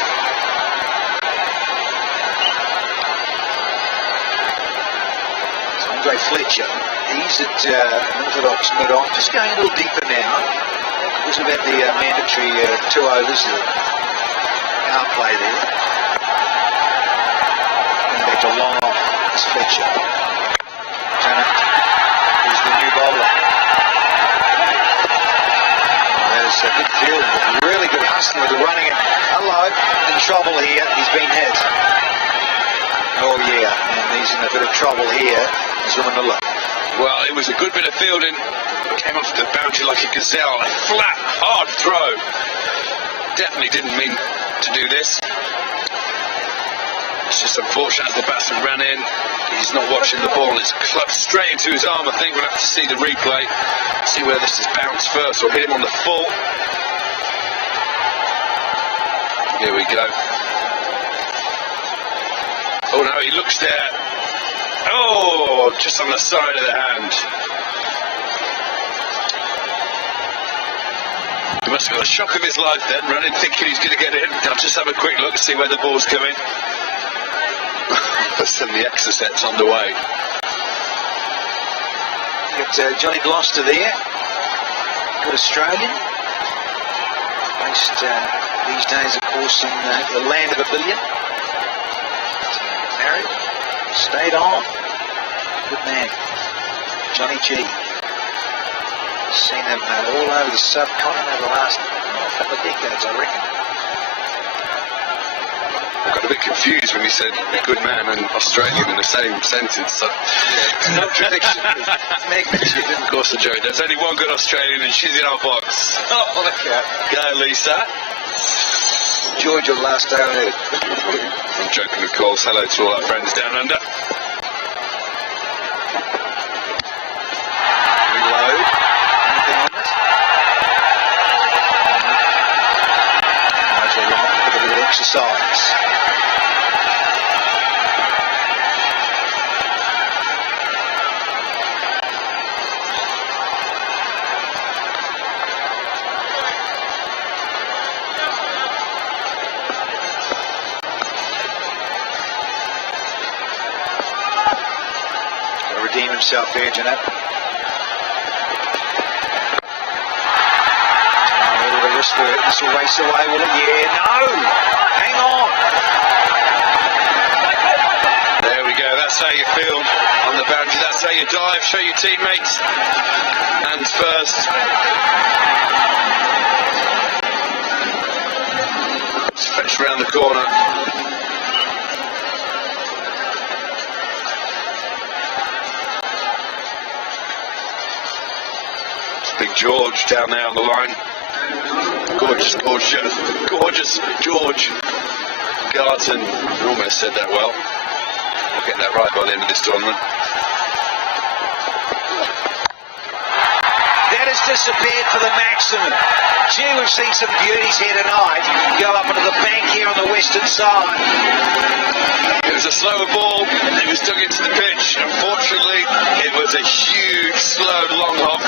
Andre Fletcher, he's at unorthodox mid-off, just going a little deeper now. Because about the mandatory 2 overs, the power play there. Going back to long off, is Fletcher. Tennant, who's the new bowler. That is a good field, really good hustling with the running. Hello, in trouble here, he's been hit. Oh yeah, and he's in a bit of trouble here. Well, it was a good bit of fielding. Came off the boundary like a gazelle. A flat, hard throw. Definitely didn't mean to do this. It's just unfortunate as the batsman ran in. He's not watching the ball. It's clubbed straight into his arm. I think we'll have to see the replay. See whether this has bounced first or hit him on the full. Here we go. Oh no, he looks there. Oh, just on the side of the hand. He must have got a shock of his life then, running thinking he's going to get in. I'll just have a quick look, see where the ball's coming. Send the exocets on the way. Got Johnny Gloucester there. Good Australian. Based these days, of course, in the land of a billion. Married. Stayed on. Good man. Johnny G. Seen him all over the subcontinent over the last couple of decades, I reckon. I got a bit confused when you said a good man and Australian in the same sentence. So. Yeah, contradiction. Of course, the joke. There's only one good Australian and she's in our box. Oh, look out. Go, Lisa. Enjoyed your last day on Earth. I'm joking, of course. Hello to all our friends down under. Reload. Anything on it? Eyes are long, but a bit of exercise. Redeem himself there, Jeanette. The wrist for it. This will race away, will it? Yeah, no! Hang on! There we go. That's how you feel on the boundary. That's how you dive. Show your teammates. Hands first. It's fetched around the corner. Big George down there on the line. Gorgeous George Garton. I almost said that well. I'll get that right by the end of this tournament. That has disappeared for the maximum. Gee, we've seen some beauties here tonight. Go up onto the bank here on the western side. It was a slower ball. It was dug into the pitch. Unfortunately, it was a huge, slow, long hop.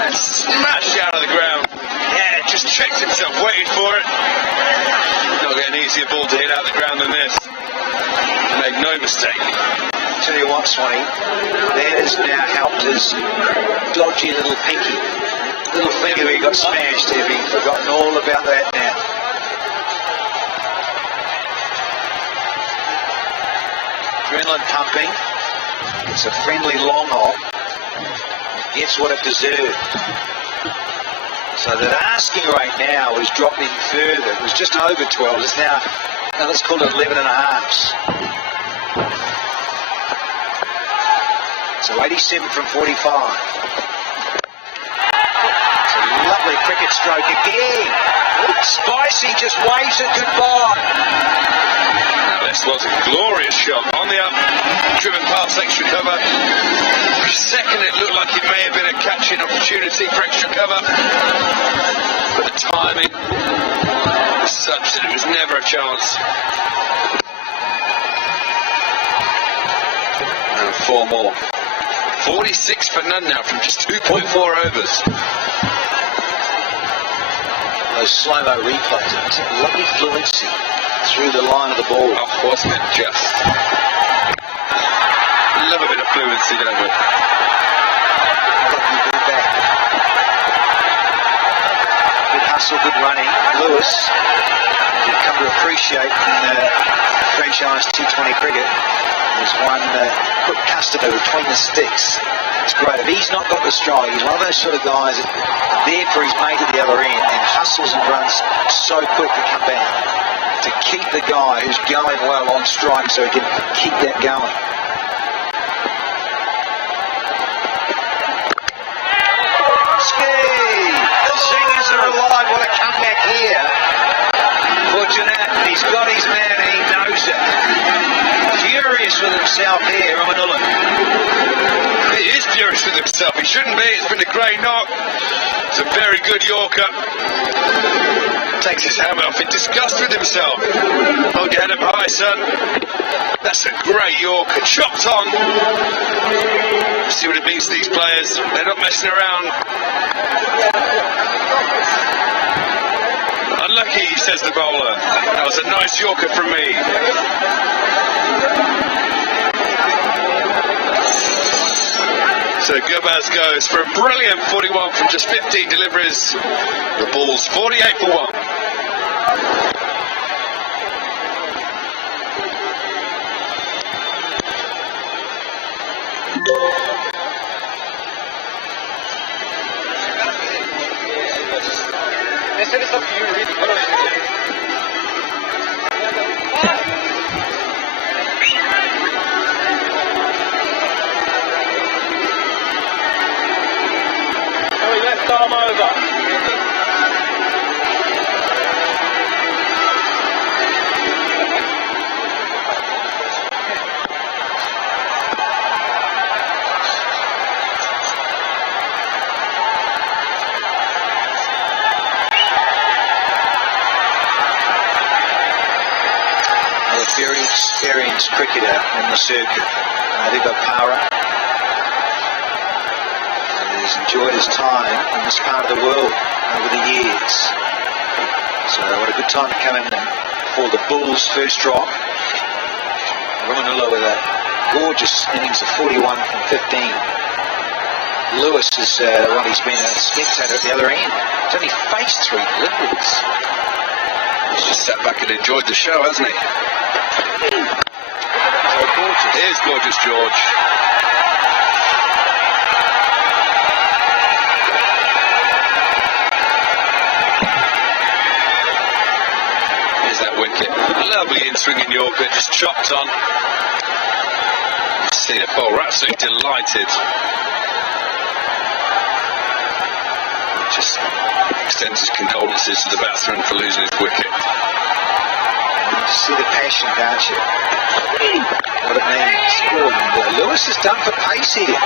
And smashed out of the ground. Yeah, just checked himself, waited for it. Not get an easier ball to hit out the ground than this. Made no mistake. Tell you what, Swanee, that has now helped his dodgy little pinky. Little finger he got smashed. He'd forgotten all about that now. Adrenaline pumping. It's a friendly long hop. Gets what it deserved. So that asking rate now is dropping further. It was just over 12. It's now let's call it 11 and a halves. So 87 from 45. It's a lovely cricket stroke again. Spicy just waves it goodbye. This was a glorious shot on the up, driven past extra cover. For a second it looked like it may have been a catching opportunity for extra cover, but the timing was such that it was never a chance. And 4 more. 46 for none now from just 2.4 overs. Those slow-mo replays, it's a lovely fluency through the line of the ball. Oh, wasn't it just? Love a bit of fluency, don't we? Good hustle, good running. Lewis, you've come to appreciate in franchise T20 cricket, is one quick customer between the sticks. It's great. If he's not got the stride, he's one of those sort of guys that there for his mate at the other end and hustles and runs so quick to come back to keep the guy who's going well on strike so he can keep that going. The Singers are alive. What a comeback here. Fortunate. He's got his man and he knows it. Furious with himself here, Ramanullah. He is furious with himself. He shouldn't be. It's been a great knock. It's a very good Yorker. Takes his helmet off in disgust with himself. Hold your head up high, son. That's a great Yorker. Chopped on. See what it means to these players. They're not messing around. Unlucky, says the bowler. That was a nice Yorker from me. So Gubaz goes for a brilliant 41 from just 15 deliveries. The ball's 48 for 1. Very experienced cricketer on the circuit, Adiba Para. And he's enjoyed his time in this part of the world over the years. So what a good time to come in for the Bulls' first drop. Ramanullah with a gorgeous innings of 41 from 15. Lewis is he's been a spectator at the other end. He's only faced 3 deliveries. He's just sat back and enjoyed the show, hasn't he? Here's gorgeous George. Here's that wicket. Lovely in-swinging Yorker, just chopped on. You see the bowler absolutely delighted. just extends his condolences to the batsman for losing his wicket. You see the passion, can't you? What it means. And, Lewis has done for pace here.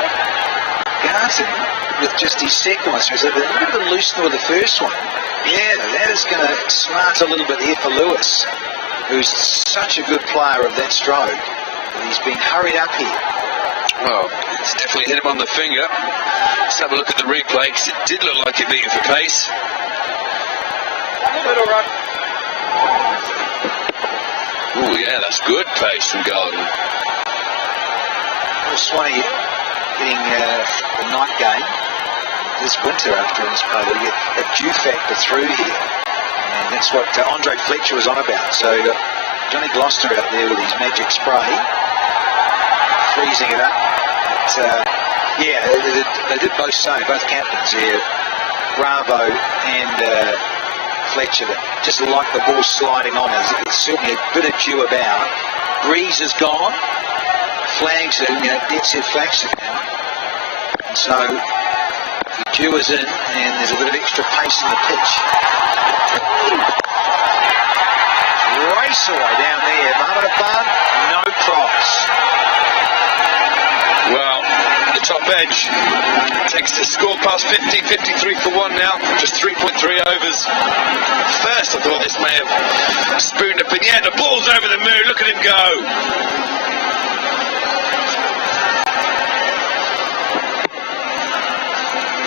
Garton, with just his second one, so he's a little bit loosened with the first one. Yeah, that is going to smart a little bit here for Lewis, who's such a good player of that stroke. And he's been hurried up here. Well, it's definitely hit him on the finger. Let's have a look at the replay, because it did look like it beat him for pace. Oh, yeah, that's good pace from Garden. Well, Swanee getting the night game this winter after his play. You get a dew factor through here. And that's what Andre Fletcher was on about. So Johnny Gloucester out there with his magic spray, freezing it up. But, yeah, they did both say, both captains here, Bravo and Fletcher, that just like the ball sliding on. There's certainly a bit of dew about. Breeze is gone. Flags are, dead set flags are down. And so the dew is in, and there's a bit of extra pace in the pitch. Race away down there. Mohamed Abban, no prize. Well, the top edge takes the score past 50, 53 for 1 now, just 3.3 overs. First, I thought this may have spooned up in the end. The ball's over the moon, look at him go.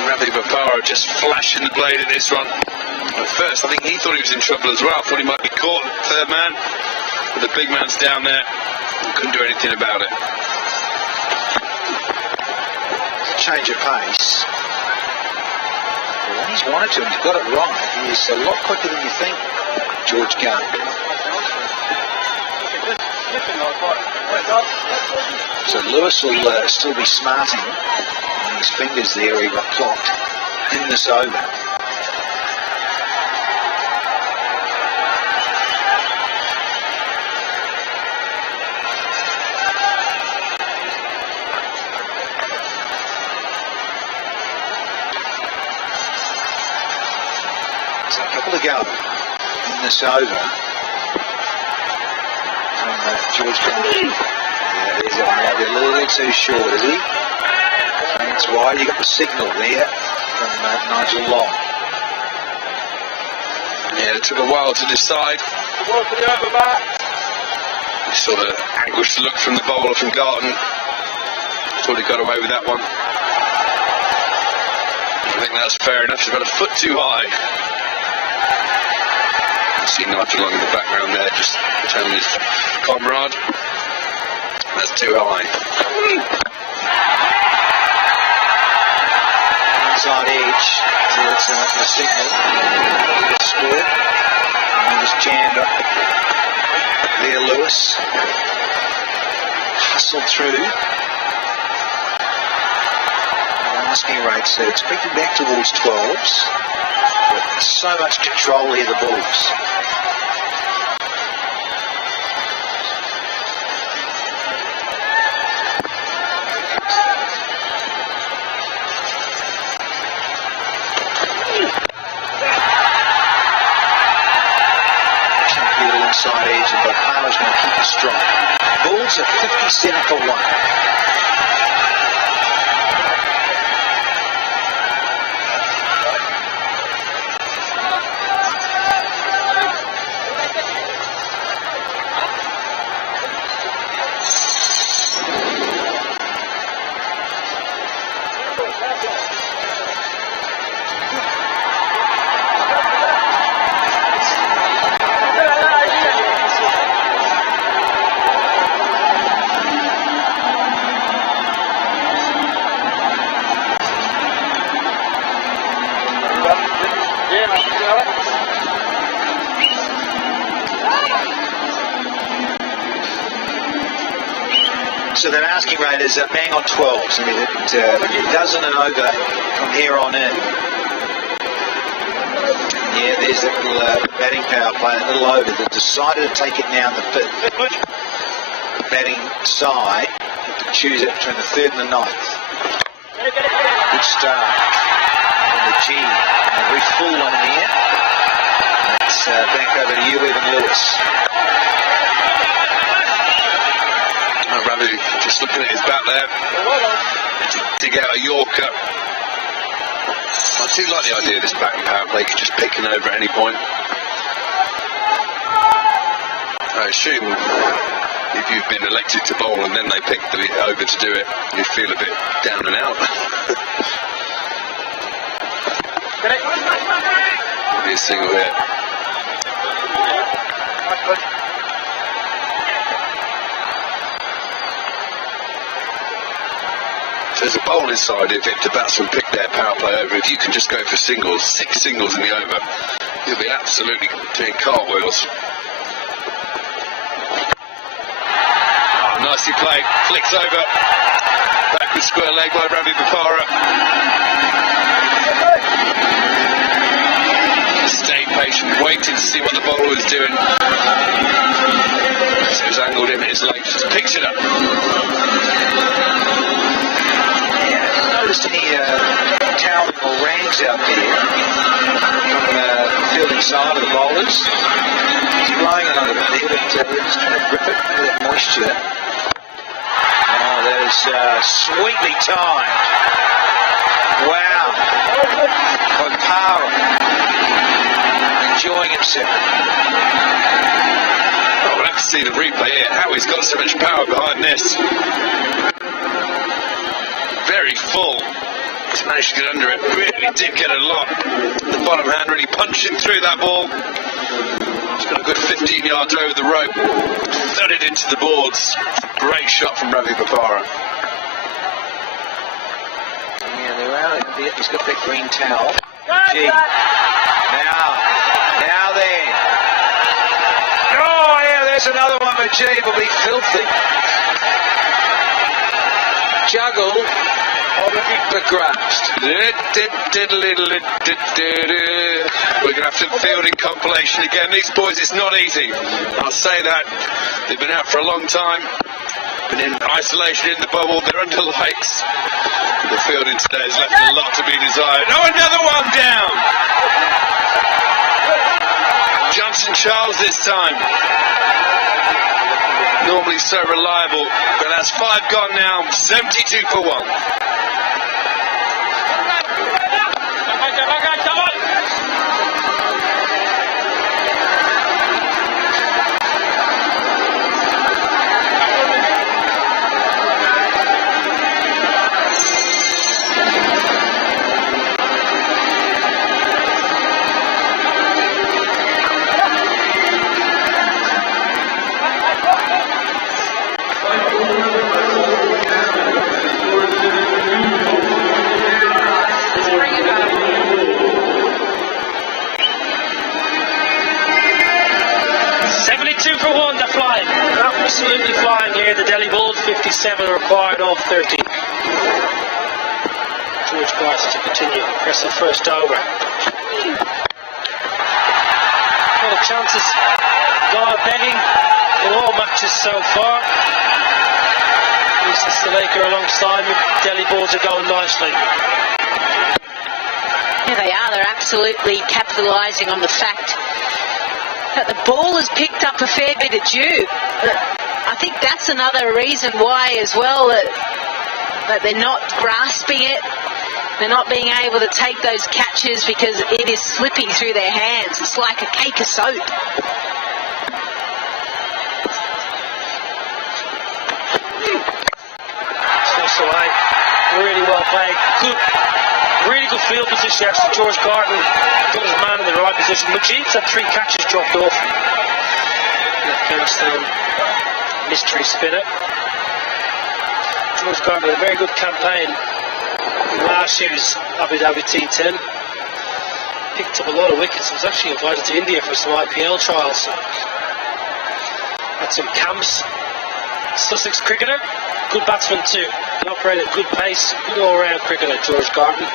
Ravi Bopara just flashing the blade at this one. At first, I think he thought he was in trouble as well. I thought he might be caught, third man, but the big man's down there. Couldn't do anything about it. Change of pace. Well, when he's wanted to and he's got it right, he's a lot quicker than you think, George Gunn. So Lewis will still be smarting on his fingers there. He got clocked in this over. To go in this over from George Gunn. Yeah, he's might be a little too short, is he? That's why you got the signal there from Nigel Long. Yeah, it took a while to decide. You saw the anguished look from the bowler from Garton. Thought he got away with that one. I think that's fair enough. He's got a foot too high. See Nigel Long in the background there, just telling his comrade that's too high. Inside edge to the signal. Square. And he was jammed up there, Lewis. Hustled through. Asking rates, so it's picking back towards 12s. But so much control here, the Bulls. Inside edge, and Bopara's going to keep it strong. Bulls are 57 for 1. So that asking rate is bang on 12s. I mean, it doesn't and over from here on in. Yeah, there's that little batting power play, a little over. They decided to take it now in the 5th. Batting side, to choose it between the 3rd and the 9th. Good start from the G. A very full one in here. It's back over to you, Evan Lewis. Ravi just looking at his bat there to dig out a Yorker. I do like the idea of this batting power play, just picking over at any point. I assume if you've been elected to bowl and then they pick the over to do it, you feel a bit down and out. Maybe a single here. So there's a bowling side if the batsmen pick their power play over. If you can just go for singles, 6 singles in the over, you'll be absolutely doing cartwheels. Nicely played, flicks over, backward square leg by Ravi Bopara. Stayed patient, waiting to see what the bowler was doing. So it was angled in at his legs, just picks it up. Noticed any toweling or rangs out there from the fielding side of the bowlers. He's blowing another bit there, but we're just trying to grip it with that moisture. Oh, that is sweetly timed. Wow. By Power. Enjoying himself. Oh, we'll have to see the replay here. How he's got so much power behind this. Very full. He's managed to get under it. Really did get a lot. The bottom hand really punching through that ball. He's got a good 15 yards over the rope. Thudded into the boards. Great shot from Ravi Bopara. Yeah, they're out. He's got that green towel. Gee. Now then. Oh, yeah, there's another one, but G will be filthy. Juggle. But grasped. We're going to have to fielding compilation again. These boys, it's not easy. I'll say that. They've been out for a long time. Been in isolation in the bubble. They're under lights. The fielding today has left a lot to be desired. Oh, another one down. Johnson Charles this time. Normally so reliable, but that's 5 gone now. 72 for 1. Absolutely flying here, the Delhi Bulls, 57 required off 30. George Garth to continue, impressive first over. A lot of chances gone begging in all matches so far. Lisa Stalaker alongside me, Delhi Bulls are going nicely. Yeah, they are. They're absolutely capitalising on the fact that the ball has picked up a fair bit of dew. I think that's another reason why as well that they're not grasping it. They're not being able to take those catches because it is slipping through their hands. It's like a cake of soap. Slice away. Really well played. Really good field position actually. George Garton got his man in the right position. Majid's had 3 catches dropped off. Afghanistan mystery spinner. George Garton had a very good campaign in last year's Abu Dhabi T10. Picked up a lot of wickets. Was actually invited to India for some IPL trials. Had some camps. Sussex cricketer, good batsman too. He operated at good pace, good all-round cricketer, George Garton.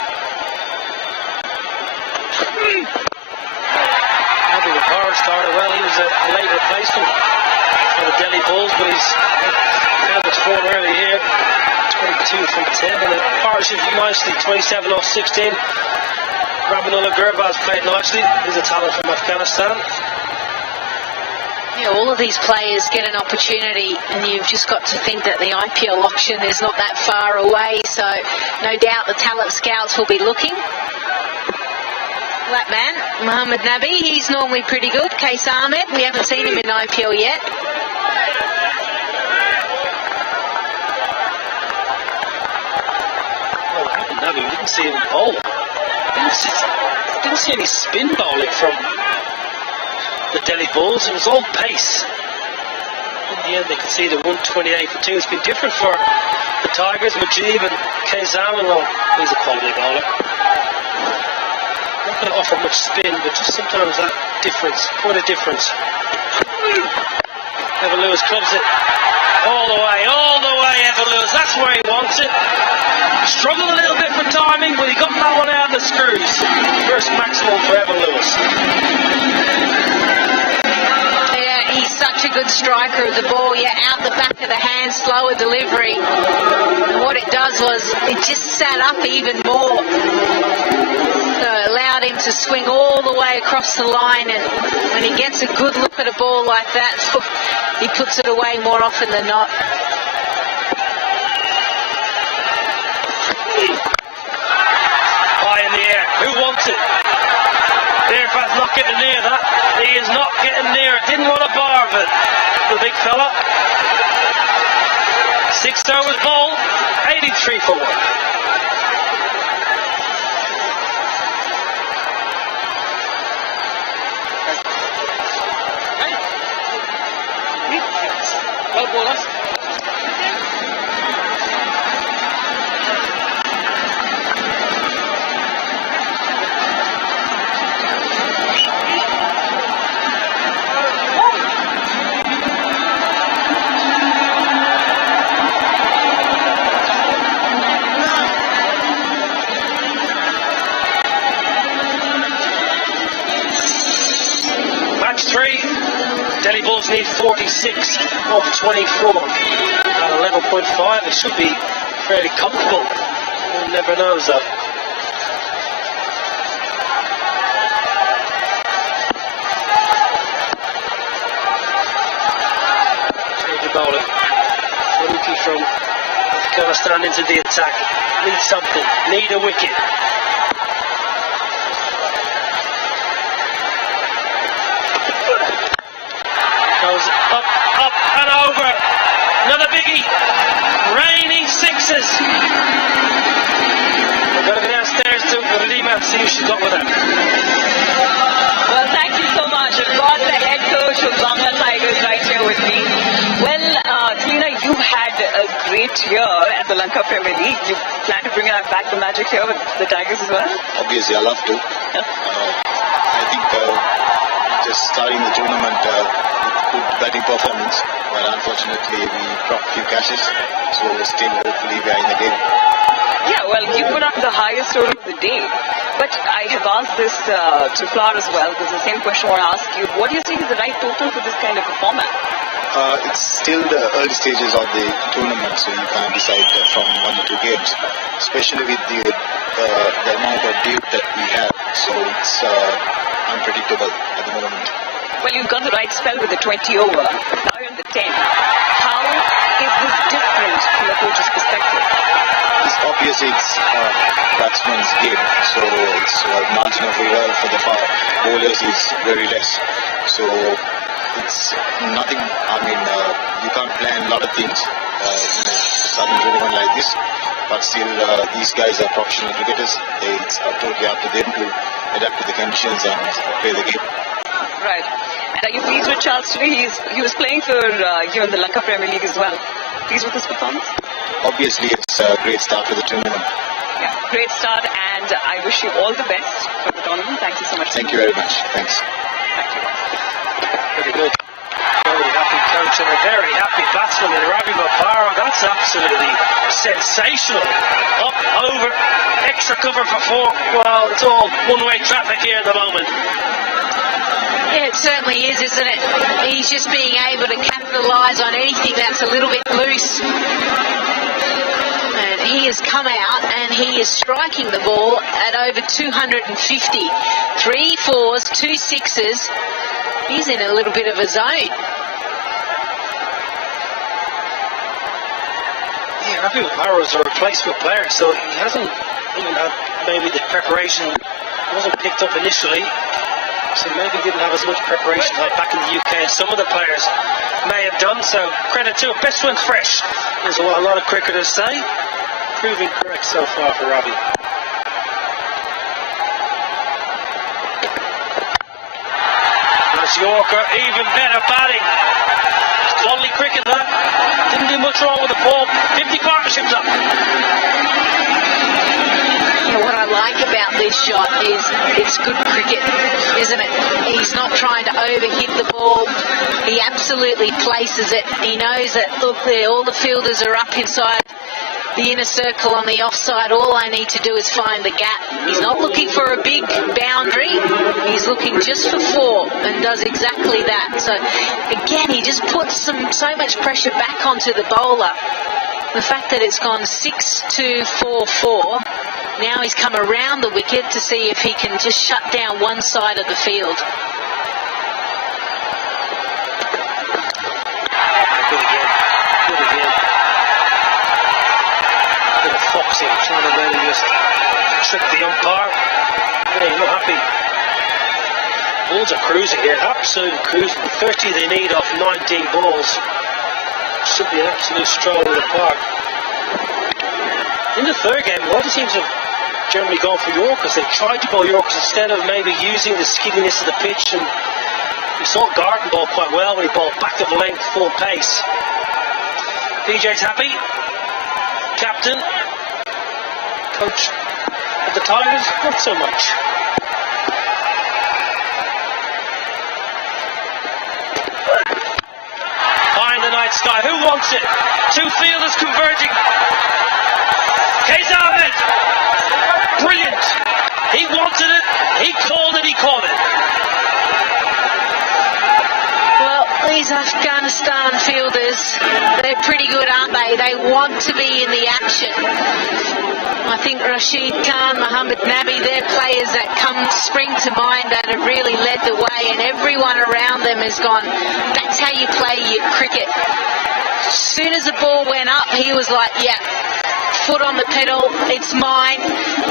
Ravi Bopara started well. He was a late replacement. for the Delhi Bulls, but he's found his form early here. 22 from 10, and the partnership nicely, 27 off 16. Ramanullah Gurbaz played nicely. He's a talent from Afghanistan. Yeah, all of these players get an opportunity, and you've just got to think that the IPL auction is not that far away, so no doubt the talent scouts will be looking. That man, Mohammad Nabi, he's normally pretty good. Case Ahmed, we haven't seen him in IPL yet. Well, Mohammad Nabi, we didn't see him bowl. Didn't see any spin bowling from the Delhi Bulls. It was all pace. In the end, they could see the 128 for 2. It's been different for the Tigers. Mujib and Kayzaman, well, he's a quality bowler. Not going to offer much spin, but just sometimes that difference, quite a difference. Evan Lewis clubs it all the way, Evan Lewis. That's where he wants it. Struggled a little bit for timing, but he got that one out of the screws. First maximum for Evan Lewis. He's such a good striker of the ball. Yeah, out the back of the hand, slower delivery. And what it does was it just sat up even more. So it allowed him to swing all the way across the line, and when he gets a good look at a ball like that, he puts it away more often than not. High in the air. Who wants it? Irfan's not getting near that. He is not getting near it. Didn't want a bar of it, the big fella. 6 overs ball, 83 for 1. Well, bowlers. Match 3. Delhi Bulls need 46 off 24. At 11.5, it should be fairly comfortable. One never knows though. Change of bowling. Faruqi from Afghanistan into the attack. Need something. Need a wicket. Goes up, up and over. Another biggie. Raining sixes. We're going to go downstairs to Lima and see who she's got with her. Well, thank you so much. I've got the head coach of Bangla Tigers right here with me. Well, Tina, you had a great year at the Lanka Premier League. You plan to bring back the magic here with the Tigers as well? Obviously, I love to. I think just starting the tournament with good batting performance, but unfortunately we dropped a few catches, so still hopefully we are in the game. Yeah, well, you put up the highest total of the day. But I have asked this to Flower as well, because the same question I want to ask you. What do you think is the right total for this kind of a format? It's still the early stages of the tournament, so you can't decide from 1 to 2 games, especially with the amount of depth that we have. So it's unpredictable at the moment. Well, you've got the right spell with the 20 over. Now you're in the 10. How is this different from the coach's perspective? Obviously, it's batsman's game, so it's margin of error for the bowlers is very less. So it's nothing. I mean, you can't plan a lot of things in a sudden tournament like this. But still, these guys are professional cricketers. It's totally up to them to adapt to the conditions and play the game. Right. And are you pleased with Charles today? He was playing for you in the Lanka Premier League as well. Pleased with his performance? Obviously, it's a great start to the tournament. Yeah, great start, and I wish you all the best for the tournament. Thank you so much. Thank you very much. Thanks. Very good. Very happy coach and a very happy batsman in Ravi Bopara. That's absolutely sensational. Up, over, extra cover for 4. Well, it's all one-way traffic here at the moment. Yeah, it certainly is, isn't it? He's just being able to capitalise on anything that's a little bit loose. And he has come out and he is striking the ball at over 250. 3 4s, 2 6s. He's in a little bit of a zone. Yeah, Ravi Barrow's a replacement player, so he hasn't even had maybe the preparation. Wasn't picked up initially, so maybe didn't have as much preparation like back in the UK as some of the players may have done. So credit to him. Best swing fresh is what a lot of cricketers say. Proving correct so far for Ravi. Nice Yorker, even better batting. Lovely cricket that. Didn't do much wrong with the ball. 50 partnerships up. What I like about this shot is it's good cricket, isn't it? He's not trying to overhit the ball. He absolutely places it. He knows that, look there, all the fielders are up inside the inner circle on the offside. All I need to do is find the gap. He's not looking for a big boundary. He's looking just for 4 and does exactly that. So, again, he just puts so much pressure back onto the bowler. The fact that it's gone 6-2-4-4. Now he's come around the wicket to see if he can just shut down one side of the field. Good again. Good again. Bit of foxing, trying to really just trick the umpire. Yeah, he's not happy. Balls are cruising here, absolutely cruising. 30 they need off 19 balls. Should be an absolute stroll in the park. In the third game, a lot of teams have generally gone for Yorkers. They've tried to bowl Yorkers instead of maybe using the skinniness of the pitch. And we saw Garden bowl quite well when he bowled back of length, full pace. PJ's happy. Captain. Coach of the Tigers, not so much. High in the night sky. Who wants it? 2 fielders converging. Case Ahmed. Brilliant. He wanted it. He called it. He caught it. Well, these Afghanistan fielders, they're pretty good, aren't they? They want to be in the action. I think Rashid Khan, Mohammed Nabi, they're players that spring to mind that have really led the way, and everyone around them has gone, that's how you play your cricket. As soon as the ball went up, he was like, yeah, foot on the pedal, it's mine.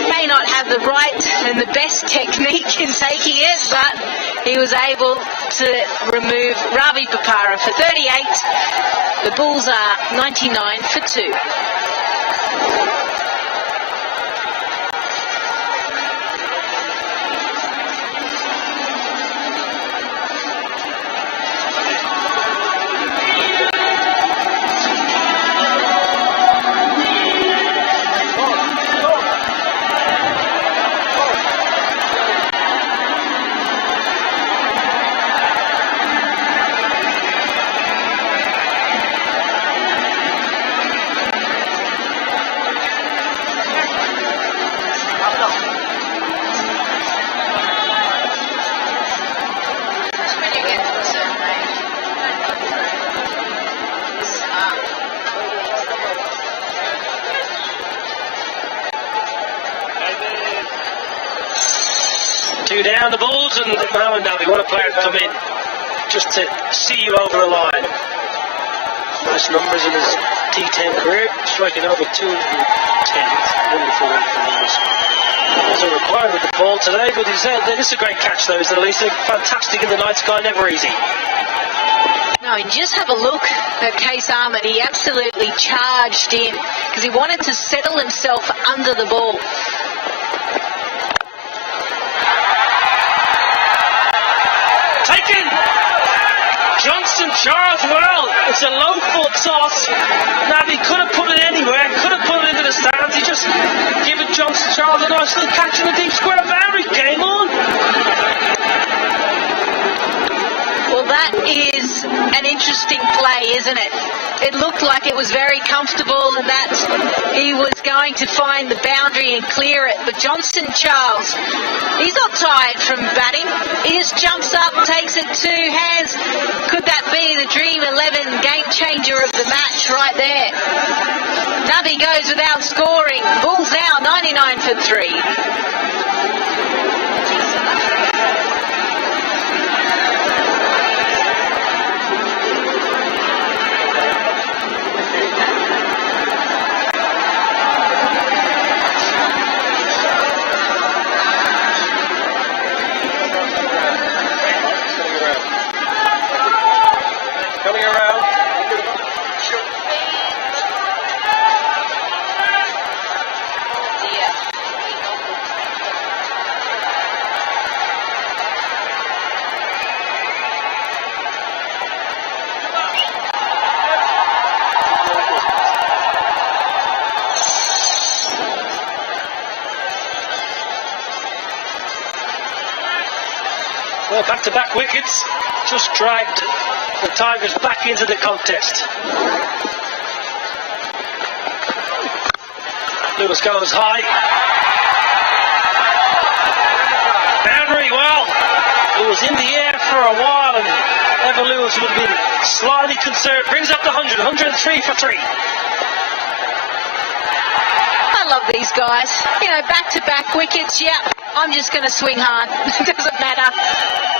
May not have the right and the best technique in taking it, but he was able to remove Ravi Bopara for 38. The Bulls are 99 for 2. Two down the Bulls, and Mohammed Nabi, what a player to come in just to see you over the line. Nice numbers in his t10 career, striking over 210. Wonderful numbers. Wasn't required with the ball today, but this is a great catch though, isn't it, Lisa? Fantastic in the night sky, never easy. No, and just have a look at Case Ahmed. He absolutely charged in because he wanted to settle himself under the ball. Taken! Johnston Charles well. It's a low full toss. Nabi could have put it anywhere, could have put it into the stands. He just gave it Johnston Charles a nice little catch in the deep square boundary. Game on. Well, that is an interesting play, isn't it? it looked like it was very comfortable and that he was going to find the boundary and clear it. But Johnson Charles, he's not tired from batting. He just jumps up, takes it 2 hands. Could that be the Dream 11 game changer of the match right there? Dhabi goes without scoring. Bulls now 99 for 3. Well, back-to-back wickets just dragged the Tigers back into the contest. Lewis goes high. Boundary, well, it was in the air for a while and Evan Lewis would have been slightly concerned. Brings up the 100, 103 for 3. I love these guys. You know, back-to-back wickets, yeah. I'm just going to swing hard. It doesn't matter.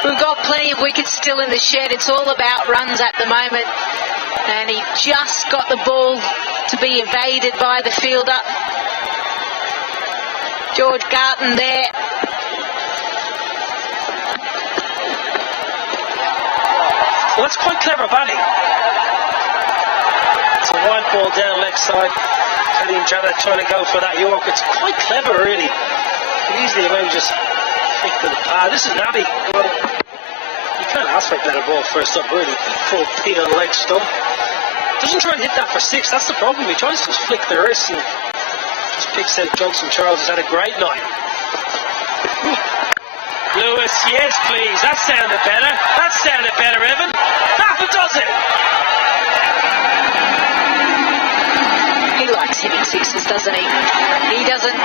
We've got plenty of wickets still in the shed. It's all about runs at the moment. And he just got the ball to be evaded by the fielder. George Garton there. Well, that's quite clever batting. It's a wide ball down left side. Kadeem Jannah trying to go for that York. It's quite clever, really. Could easily maybe just flick the this is Nabi. Well, you can't ask for a better ball first up, really. Full pin on the leg stump. Doesn't try and hit that for 6. That's the problem. He tries to just flick the wrist and just picks out Johnson Charles. Has had a great night. Lewis, yes, please. That sounded better. That sounded better, Evan. Half a dozen. He likes hitting 6s, doesn't he? He doesn't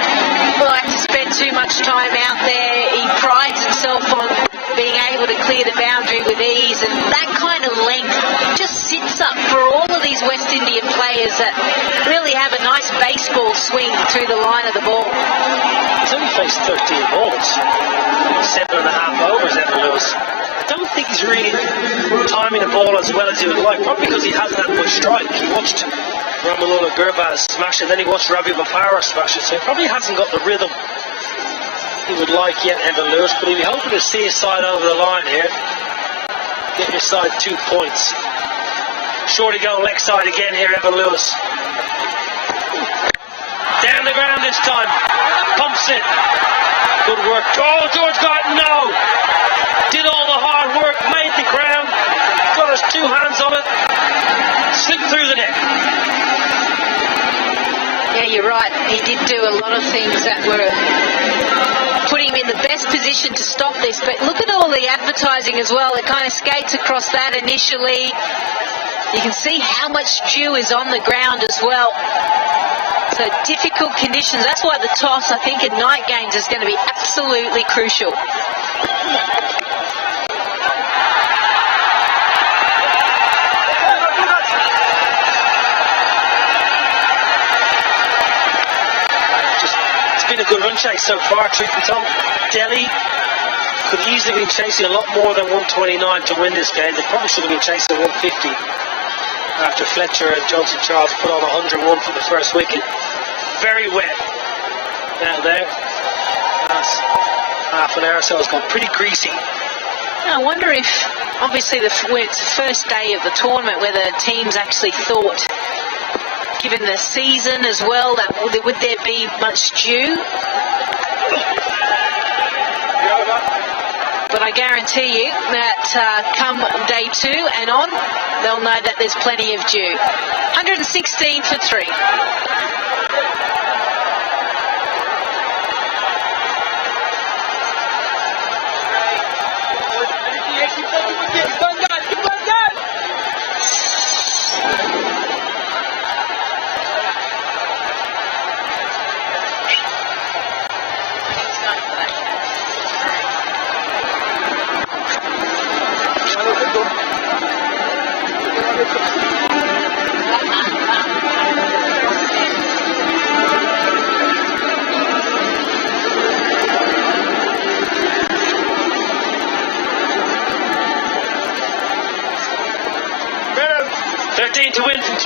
like to spend too much time out there. He prides himself on being able to clear the boundary with ease, and that kind of length just sits up for all of these West Indian players that really have a nice baseball swing through the line of the ball. He's only faced 13 balls. 7.5 overs, Evan Lewis. I don't think he's really timing the ball as well as he would like, probably because he hasn't had much strike. He watched Ramalula Gurbaz smash it, then he watched Ravi Bopara smash it, so he probably hasn't got the rhythm he would like yet, Evan Lewis, but he'll be hoping to see his side over the line here. Get your side 2 points. Shorty going leg side again here, Evan Lewis. Down the ground this time. Pumps it. Good work. Oh, George Garton, no! Did all the hard work, made the ground, got his 2 hands on it, slipped through the net. Yeah, you're right. He did do a lot of things that were putting him in the best position to stop this. But look at all the advertising as well. It kind of skates across that initially. You can see how much dew is on the ground as well. So difficult conditions. That's why the toss, I think, in night games is going to be absolutely crucial. It's been a good run chase so far, truth be told. Delhi could easily be chasing a lot more than 129 to win this game. They probably should have been chasing 150 after Fletcher and Johnson Charles put on 101 for the first wicket. Very wet down there. Last half an hour or so has gone pretty greasy. I wonder if, obviously, it's the first day of the tournament, whether teams actually thought, given the season as well, that would there be much dew? But I guarantee you that come day 2 and on, they'll know that there's plenty of dew. 116 for 3.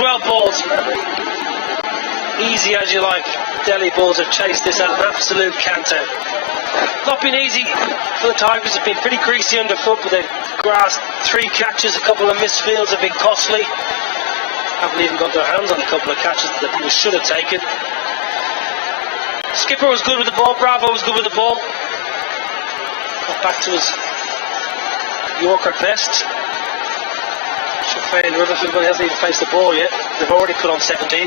12 balls. Easy as you like. Delhi Bulls have chased this out, an absolute canter. Not been easy for the Tigers. It's been pretty greasy underfoot, but they've grasped 3 catches. A couple of missed fields have been costly. Haven't even got their hands on a couple of catches that we should have taken. Skipper was good with the ball. Bravo was good with the ball. Got back to his Yorker best. Shafane Rutherford, but he hasn't even faced the ball yet. They've already put on 17.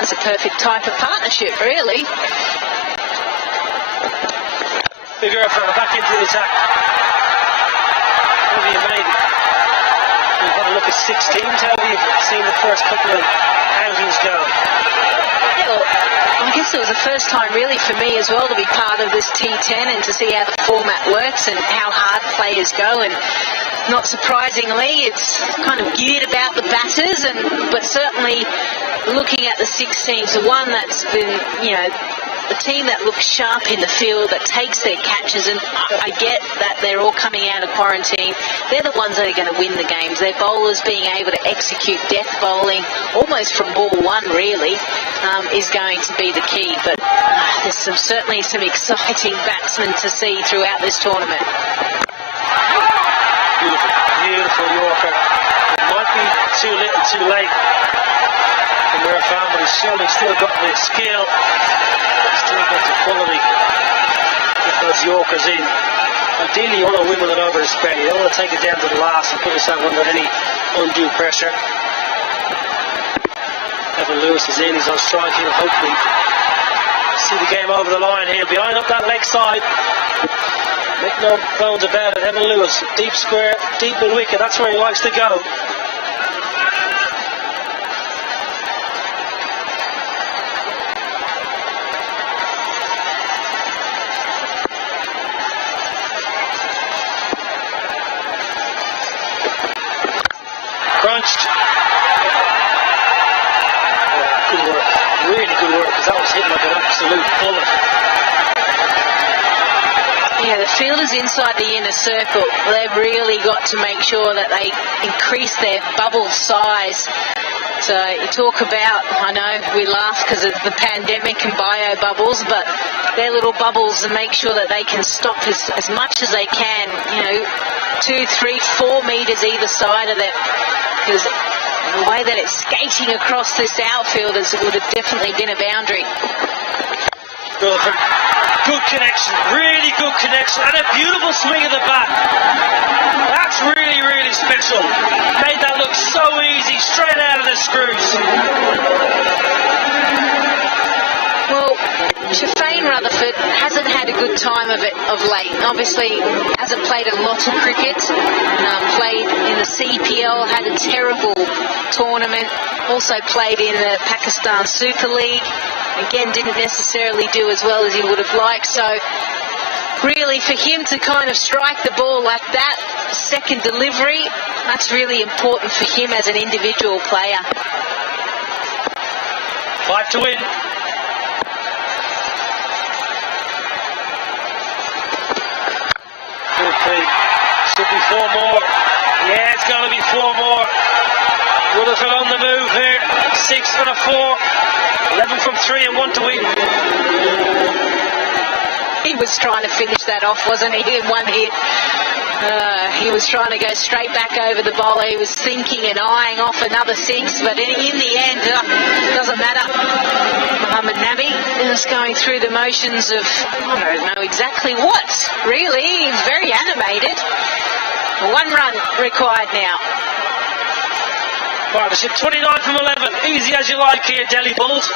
That's a perfect type of partnership, really. Bigger effort back into the attack. What have you made? We've had a look at 6 teams. How have you seen the first couple of outings go? Well, I guess it was the first time really for me as well to be part of this T10 and to see how the format works and how hard players go. And not surprisingly, it's kind of geared about the batters, but certainly looking at the 6 teams, the one that's been, the team that looks sharp in the field, that takes their catches, and I get that they're all coming out of quarantine. They're the ones that are going to win the games. Their bowlers being able to execute death bowling almost from ball 1 really is going to be the key. But there's certainly some exciting batsmen to see throughout this tournament. Beautiful Yorker. It might be too little too late from where I found, but he's surely still got the skill, still got the quality to get those Yorkers in. Ideally you want to win with an over a spread. You don't want to take it down to the last and put yourself under any undue pressure. Evan Lewis is in, he's on strike here, hopefully see the game over the line here, behind up that leg side. Make no bones about it, Evan Lewis, deep square, deep mid wicket, that's where he likes to go. Crunched. Good work, really good work, because that was hit like an absolute bullet. Yeah, the fielders inside the inner circle, they've really got to make sure that they increase their bubble size. So you talk about, I know we laugh because of the pandemic and bio bubbles, but their little bubbles, and make sure that they can stop as much as they can, 2, 3, 4 metres either side of them. Because the way that it's skating across this outfield would have definitely been a boundary. Good connection, really good connection, and a beautiful swing of the bat. That's really, really special. Made that look so easy, straight out of the screws. Well, Shafane Rutherford hasn't had a good time of it of late. Obviously, hasn't played a lot of cricket. Played in the CPL, had a terrible tournament. Also played in the Pakistan Super League. Again, didn't necessarily do as well as he would have liked. So, really, for him to kind of strike the ball like that, second delivery, that's really important for him as an individual player. 5 to win. Should be 4 more. Yeah, it's going to be 4 more. Rutherford on the move here. 6 for the 4. 11 from 3 and 1 to win. He was trying to finish that off, wasn't he, in one hit? He was trying to go straight back over the bowler. He was thinking and eyeing off another 6, but in the end, doesn't matter. Mohammad Nabi is going through the motions of, I don't know exactly what, really. He's very animated. 1 run required now. Partnership 29 from 11. Easy as you like here, Delhi Bulls.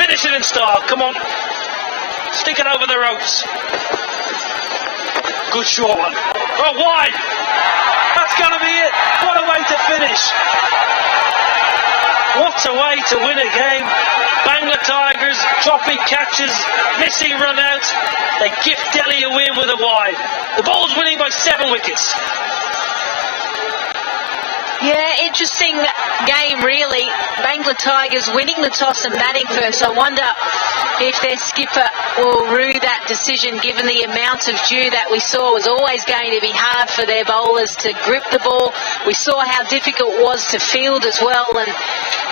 Finish it in style. Come on. Stick it over the ropes. Good short one. Oh, wide. That's going to be it. What a way to finish. What a way to win a game. Bangla Tigers dropping catches, missing run-outs. They gift Delhi a win with a wide. The Bulls winning by 7 wickets. Yeah, interesting game really. Bangla Tigers winning the toss and batting first. I wonder if their skipper will rue that decision, given the amount of dew that we saw was always going to be hard for their bowlers to grip the ball. We saw how difficult it was to field as well,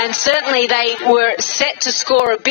and certainly they were set to score a big